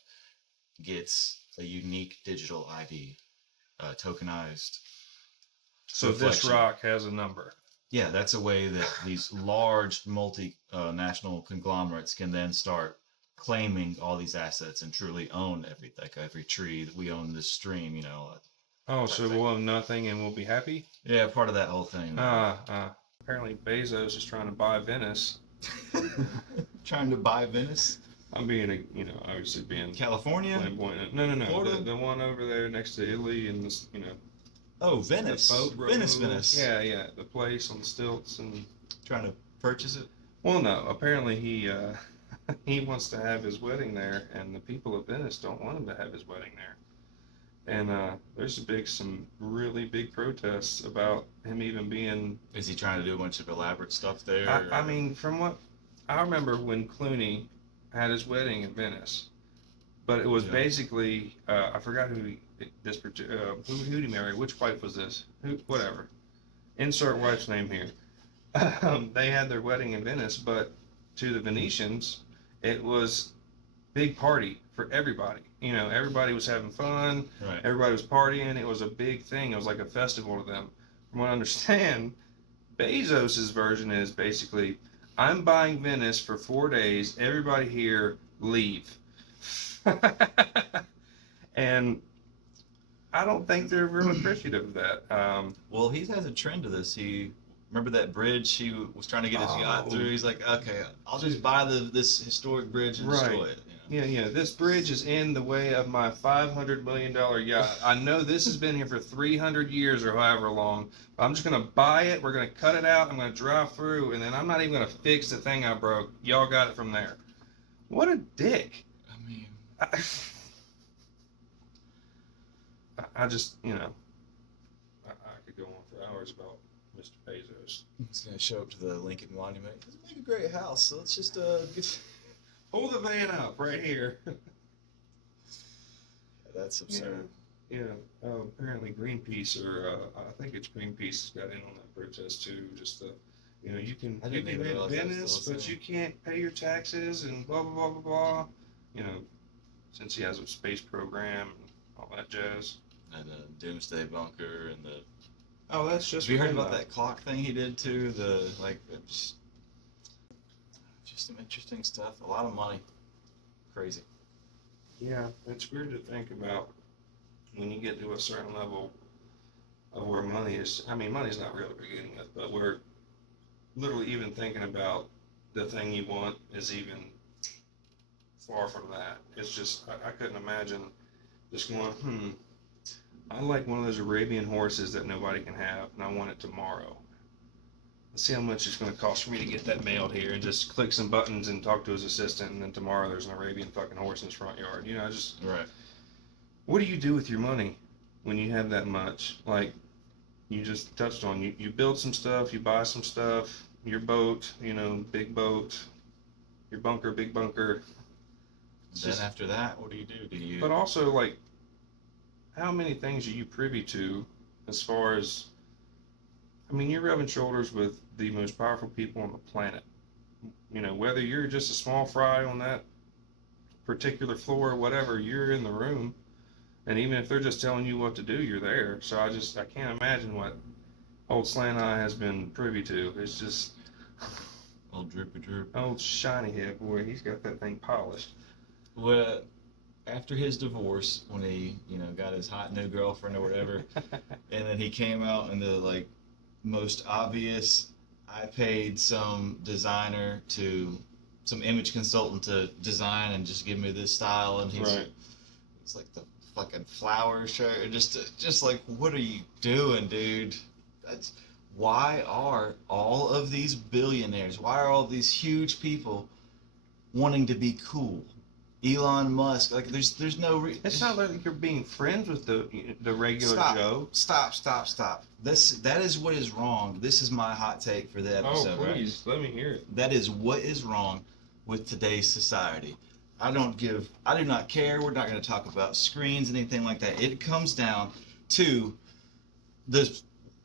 gets a unique digital ID, tokenized. So this reflection. rock has a number. Yeah, that's a way that these large multinational conglomerates can then start claiming all these assets and truly own every tree. That we own this stream, you know. Oh, so we'll have nothing and we'll be happy? Yeah, part of that whole thing. Apparently Bezos is trying to buy Venice. Trying to buy Venice? I'm being, obviously being California? flamboyant. No. Florida? The one over there next to Italy and this, Oh, Venice. the boat road. Venice. Yeah. The place on the stilts and. Trying to purchase it? Well, no. Apparently he he wants to have his wedding there, and the people of Venice don't want him to have his wedding there. And there's some really big protests about him even being. Is he trying to do a bunch of elaborate stuff there? I mean, from what I remember, when Clooney had his wedding in Venice, but it was basically I forgot who he married. Which wife was this? Whatever. Insert wife's name here. They had their wedding in Venice, but to the Venetians, it was big party for everybody. You know, everybody was having fun. Right. Everybody was partying. It was a big thing. It was like a festival to them. From what I understand, Bezos's version is basically, I'm buying Venice for 4 days. Everybody here leave. And I don't think they're real appreciative of that. Well, he has a trend to this. He remember that bridge he was trying to get his yacht through. He's like, okay, I'll just buy this historic bridge and destroy it. Yeah. This bridge is in the way of my $500 million yacht. I know this has been here for 300 years or however long. I'm just gonna buy it. We're gonna cut it out. I'm gonna drive through, and then I'm not even gonna fix the thing I broke. Y'all got it from there. What a dick. I mean, I just, you know, I could go on for hours about Mr. Bezos. he's gonna show up to the Lincoln Monument. Let's make a great house. So let's just get. Pull the van up right here. That's absurd. Yeah. Apparently Greenpeace, or I think it's Greenpeace, got in on that protest too. Just the, you know, you can I didn't even rent realize that was Venice, still a but thing. you can't pay your taxes and blah blah blah blah blah. You know, since he has a space program and all that jazz. And the Doomsday Bunker and the. Oh, that's just. Have you heard for him, about though. that clock thing he did too? The just some interesting stuff. A lot of money. Crazy. Yeah, it's weird to think about when you get to a certain level of where money is. I mean, money's not real to begin with, but we're literally even thinking about the thing you want is even far from that. It's just, I couldn't imagine just going, I like one of those Arabian horses that nobody can have, and I want it tomorrow. Let's see how much it's going to cost for me to get that mailed here, and just click some buttons and talk to his assistant, and then tomorrow there's an Arabian fucking horse in his front yard. You know, Right. what do you do with your money when you have that much? Like you just touched on, you build some stuff, you buy some stuff, your boat, you know, big boat, your bunker, big bunker. Then after that, what do you do? Do you? But also, like, how many things are you privy to as far as, I mean, you're rubbing shoulders with the most powerful people on the planet. You know, whether you're just a small fry on that particular floor or whatever, you're in the room. And even if they're just telling you what to do, you're there. So I can't imagine what old Slant Eye has been privy to. It's just, Old Droopy Droop. old shiny head boy, he's got that thing polished. Well, after his divorce, when he, got his hot new girlfriend or whatever, and then he came out in the, like, most obvious, I paid some designer some image consultant to design and just give me this style, and it's like the fucking flower shirt, just like, what are you doing, dude? Why are all of these billionaires, why are all these huge people wanting to be cool? Elon Musk, like, there's no It's not like you're being friends with the regular Joe. Stop. That is what is wrong. This is my hot take for the episode. Oh, please, let me hear it. That is what is wrong with today's society. I do not care. We're not going to talk about screens, anything like that. It comes down to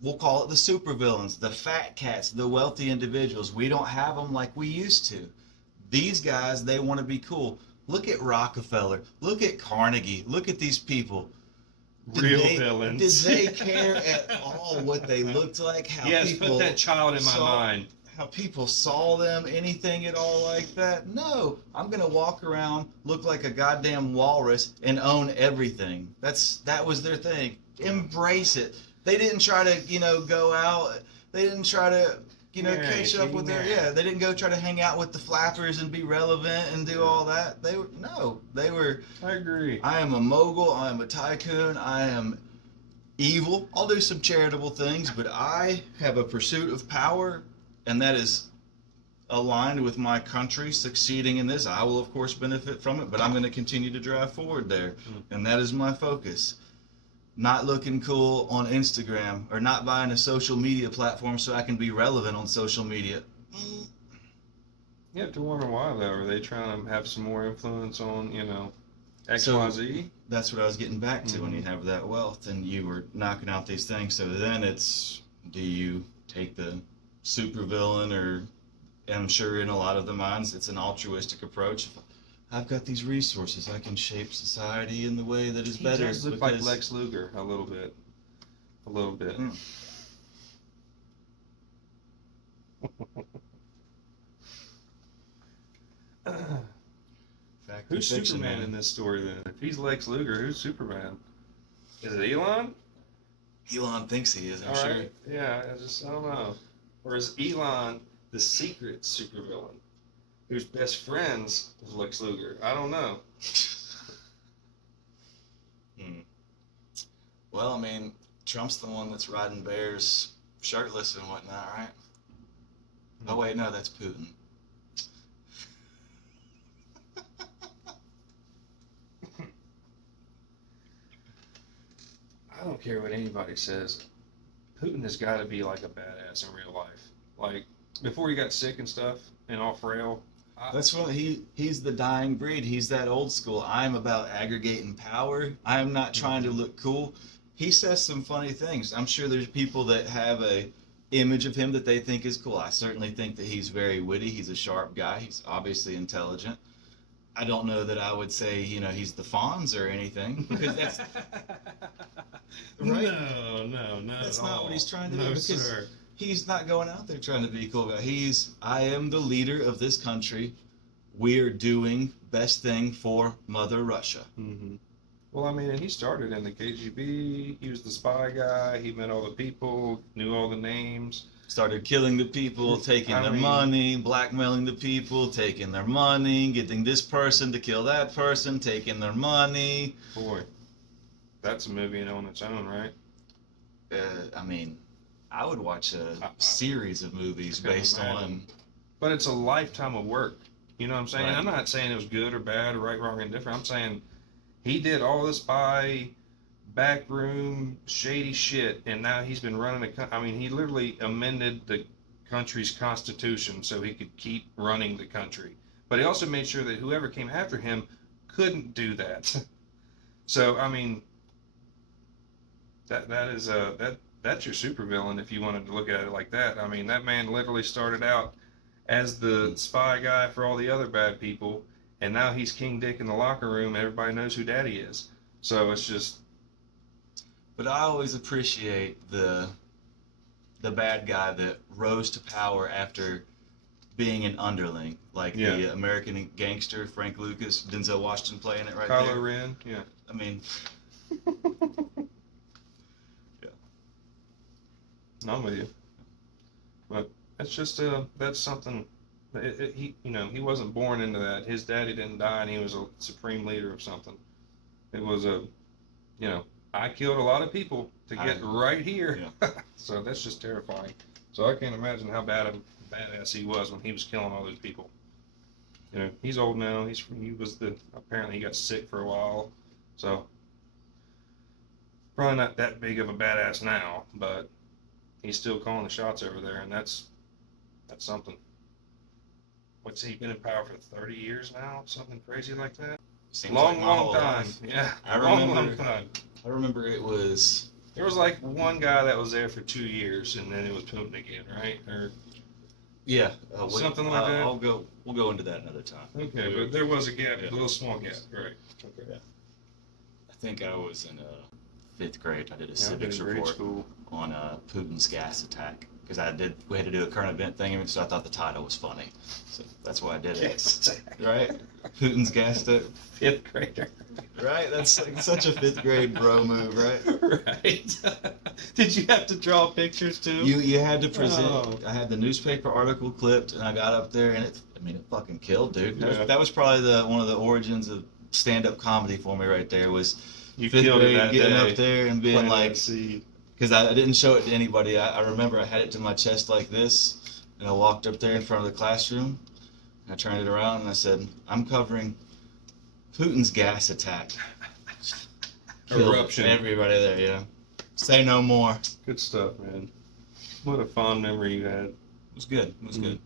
we'll call it the supervillains, the fat cats, the wealthy individuals. We don't have them like we used to. These guys, they want to be cool. Look at Rockefeller. Look at Carnegie. Look at these people. Real villains. Did they care at all what they looked like? Put that child in my mind. How people saw them, anything at all like that? No. I'm going to walk around, look like a goddamn walrus, and own everything. That was their thing. Embrace it. They didn't try to, go out. They didn't try to... catch up with they didn't go try to hang out with the flappers and be relevant and do all that. They were, I agree. I am a mogul, I am a tycoon, I am evil. I'll do some charitable things, but I have a pursuit of power, and that is aligned with my country succeeding in this. I will, of course, benefit from it, but I'm going to continue to drive forward there, and that is my focus. Not looking cool on Instagram, or not buying a social media platform so I can be relevant on social media. You have to wonder why, though. Are they trying to have some more influence on, XYZ? That's what I was getting back to. When you have that wealth and you were knocking out these things. So then it's, do you take the supervillain, or I'm sure in a lot of the minds it's an altruistic approach. I've got these resources. I can shape society in the way that is He better. does look like Lex Luger a little bit. A little bit. Mm. Fact Who's or fiction, Superman man? in this story then? If he's Lex Luger, who's Superman? Is it Elon? Elon thinks he is, I'm All sure. right. Yeah, I don't know. Or is Elon the secret supervillain whose best friends is Lex Luger? I don't know. Well, I mean, Trump's the one that's riding bears shirtless and whatnot, right? Oh, wait, no, that's Putin. I don't care what anybody says. Putin has got to be like a badass in real life. Like, before he got sick and stuff and all frail. That's what he's the dying breed. He's that old school. I'm about aggregating power. I'm not trying to look cool. He says some funny things. I'm sure there's people that have a image of him that they think is cool. I certainly think that he's very witty. He's a sharp guy. He's obviously intelligent. I don't know that I would say, he's the Fonz or anything, because that's right. No, That's not what he's trying to do. No, Because sir. he's not going out there trying to be a cool guy. I am the leader of this country. We're doing best thing for Mother Russia. Mm-hmm. Well, I mean, and he started in the KGB. He was the spy guy. He met all the people, knew all the names. Started killing the people, taking their money, blackmailing the people, taking their money, getting this person to kill that person, taking their money. Boy, that's a movie on its own, right? I mean, I would watch a series of movies I can based imagine. on. But it's a lifetime of work. You know what I'm saying? Right. I'm not saying it was good or bad or right, wrong, or indifferent. I'm saying he did all this spy, backroom, shady shit, and now he's been running he literally amended the country's constitution so he could keep running the country. But he also made sure that whoever came after him couldn't do that. So, I mean, that's your supervillain if you wanted to look at it like that. I mean, that man literally started out as the spy guy for all the other bad people, and now he's King Dick in the locker room, and everybody knows who Daddy is. So it's just. But I always appreciate the bad guy that rose to power after being an underling, like the American Gangster, Frank Lucas, Denzel Washington playing it right there. Kylo Ren, yeah. I mean, yeah. No, I'm with you. But that's just that's something. He wasn't born into that. His daddy didn't die, and he was a supreme leader of something. It was I killed a lot of people to get right here. Yeah. So that's just terrifying. So I can't imagine how badass he was when he was killing all those people. He's old now. Apparently he got sick for a while. So probably not that big of a badass now, but he's still calling the shots over there, and that's something. What's he been in power for 30 years now? Something crazy like that? seems Long like my whole time. life. Yeah. Long time. I remember it was. There was like one guy that was there for 2 years, and then it was Putin again, right? Or Yeah, something like that. We'll go into that another time. okay, but there was a gap, a little small gap, right? Okay. Yeah. I think I was in 5th grade. I did a I've been civics in grade report school. on Putin's gas attack because we had to do a current event thing, so I thought the title was funny, so that's why I did it. Gas attack. Right? Putin's gas attack. 5th grader. Right? That's like such a 5th grade bro move, right? Right. Did you have to draw pictures too? You had to present. Oh. I had the newspaper article clipped, and I got up there, and it fucking killed, dude. Yeah. That was probably one of the origins of stand-up comedy for me right there. Was You 5th killed it grade that getting day. up there and being Planting like, that seed. because I didn't show it to anybody. I remember I had it to my chest like this, and I walked up there in front of the classroom, and I turned it around, and I said, I'm covering Putin's gas attack. Killed Eruption. everybody there, yeah. Say no more. Good stuff, man. What a fond memory you had. It was good. It was good.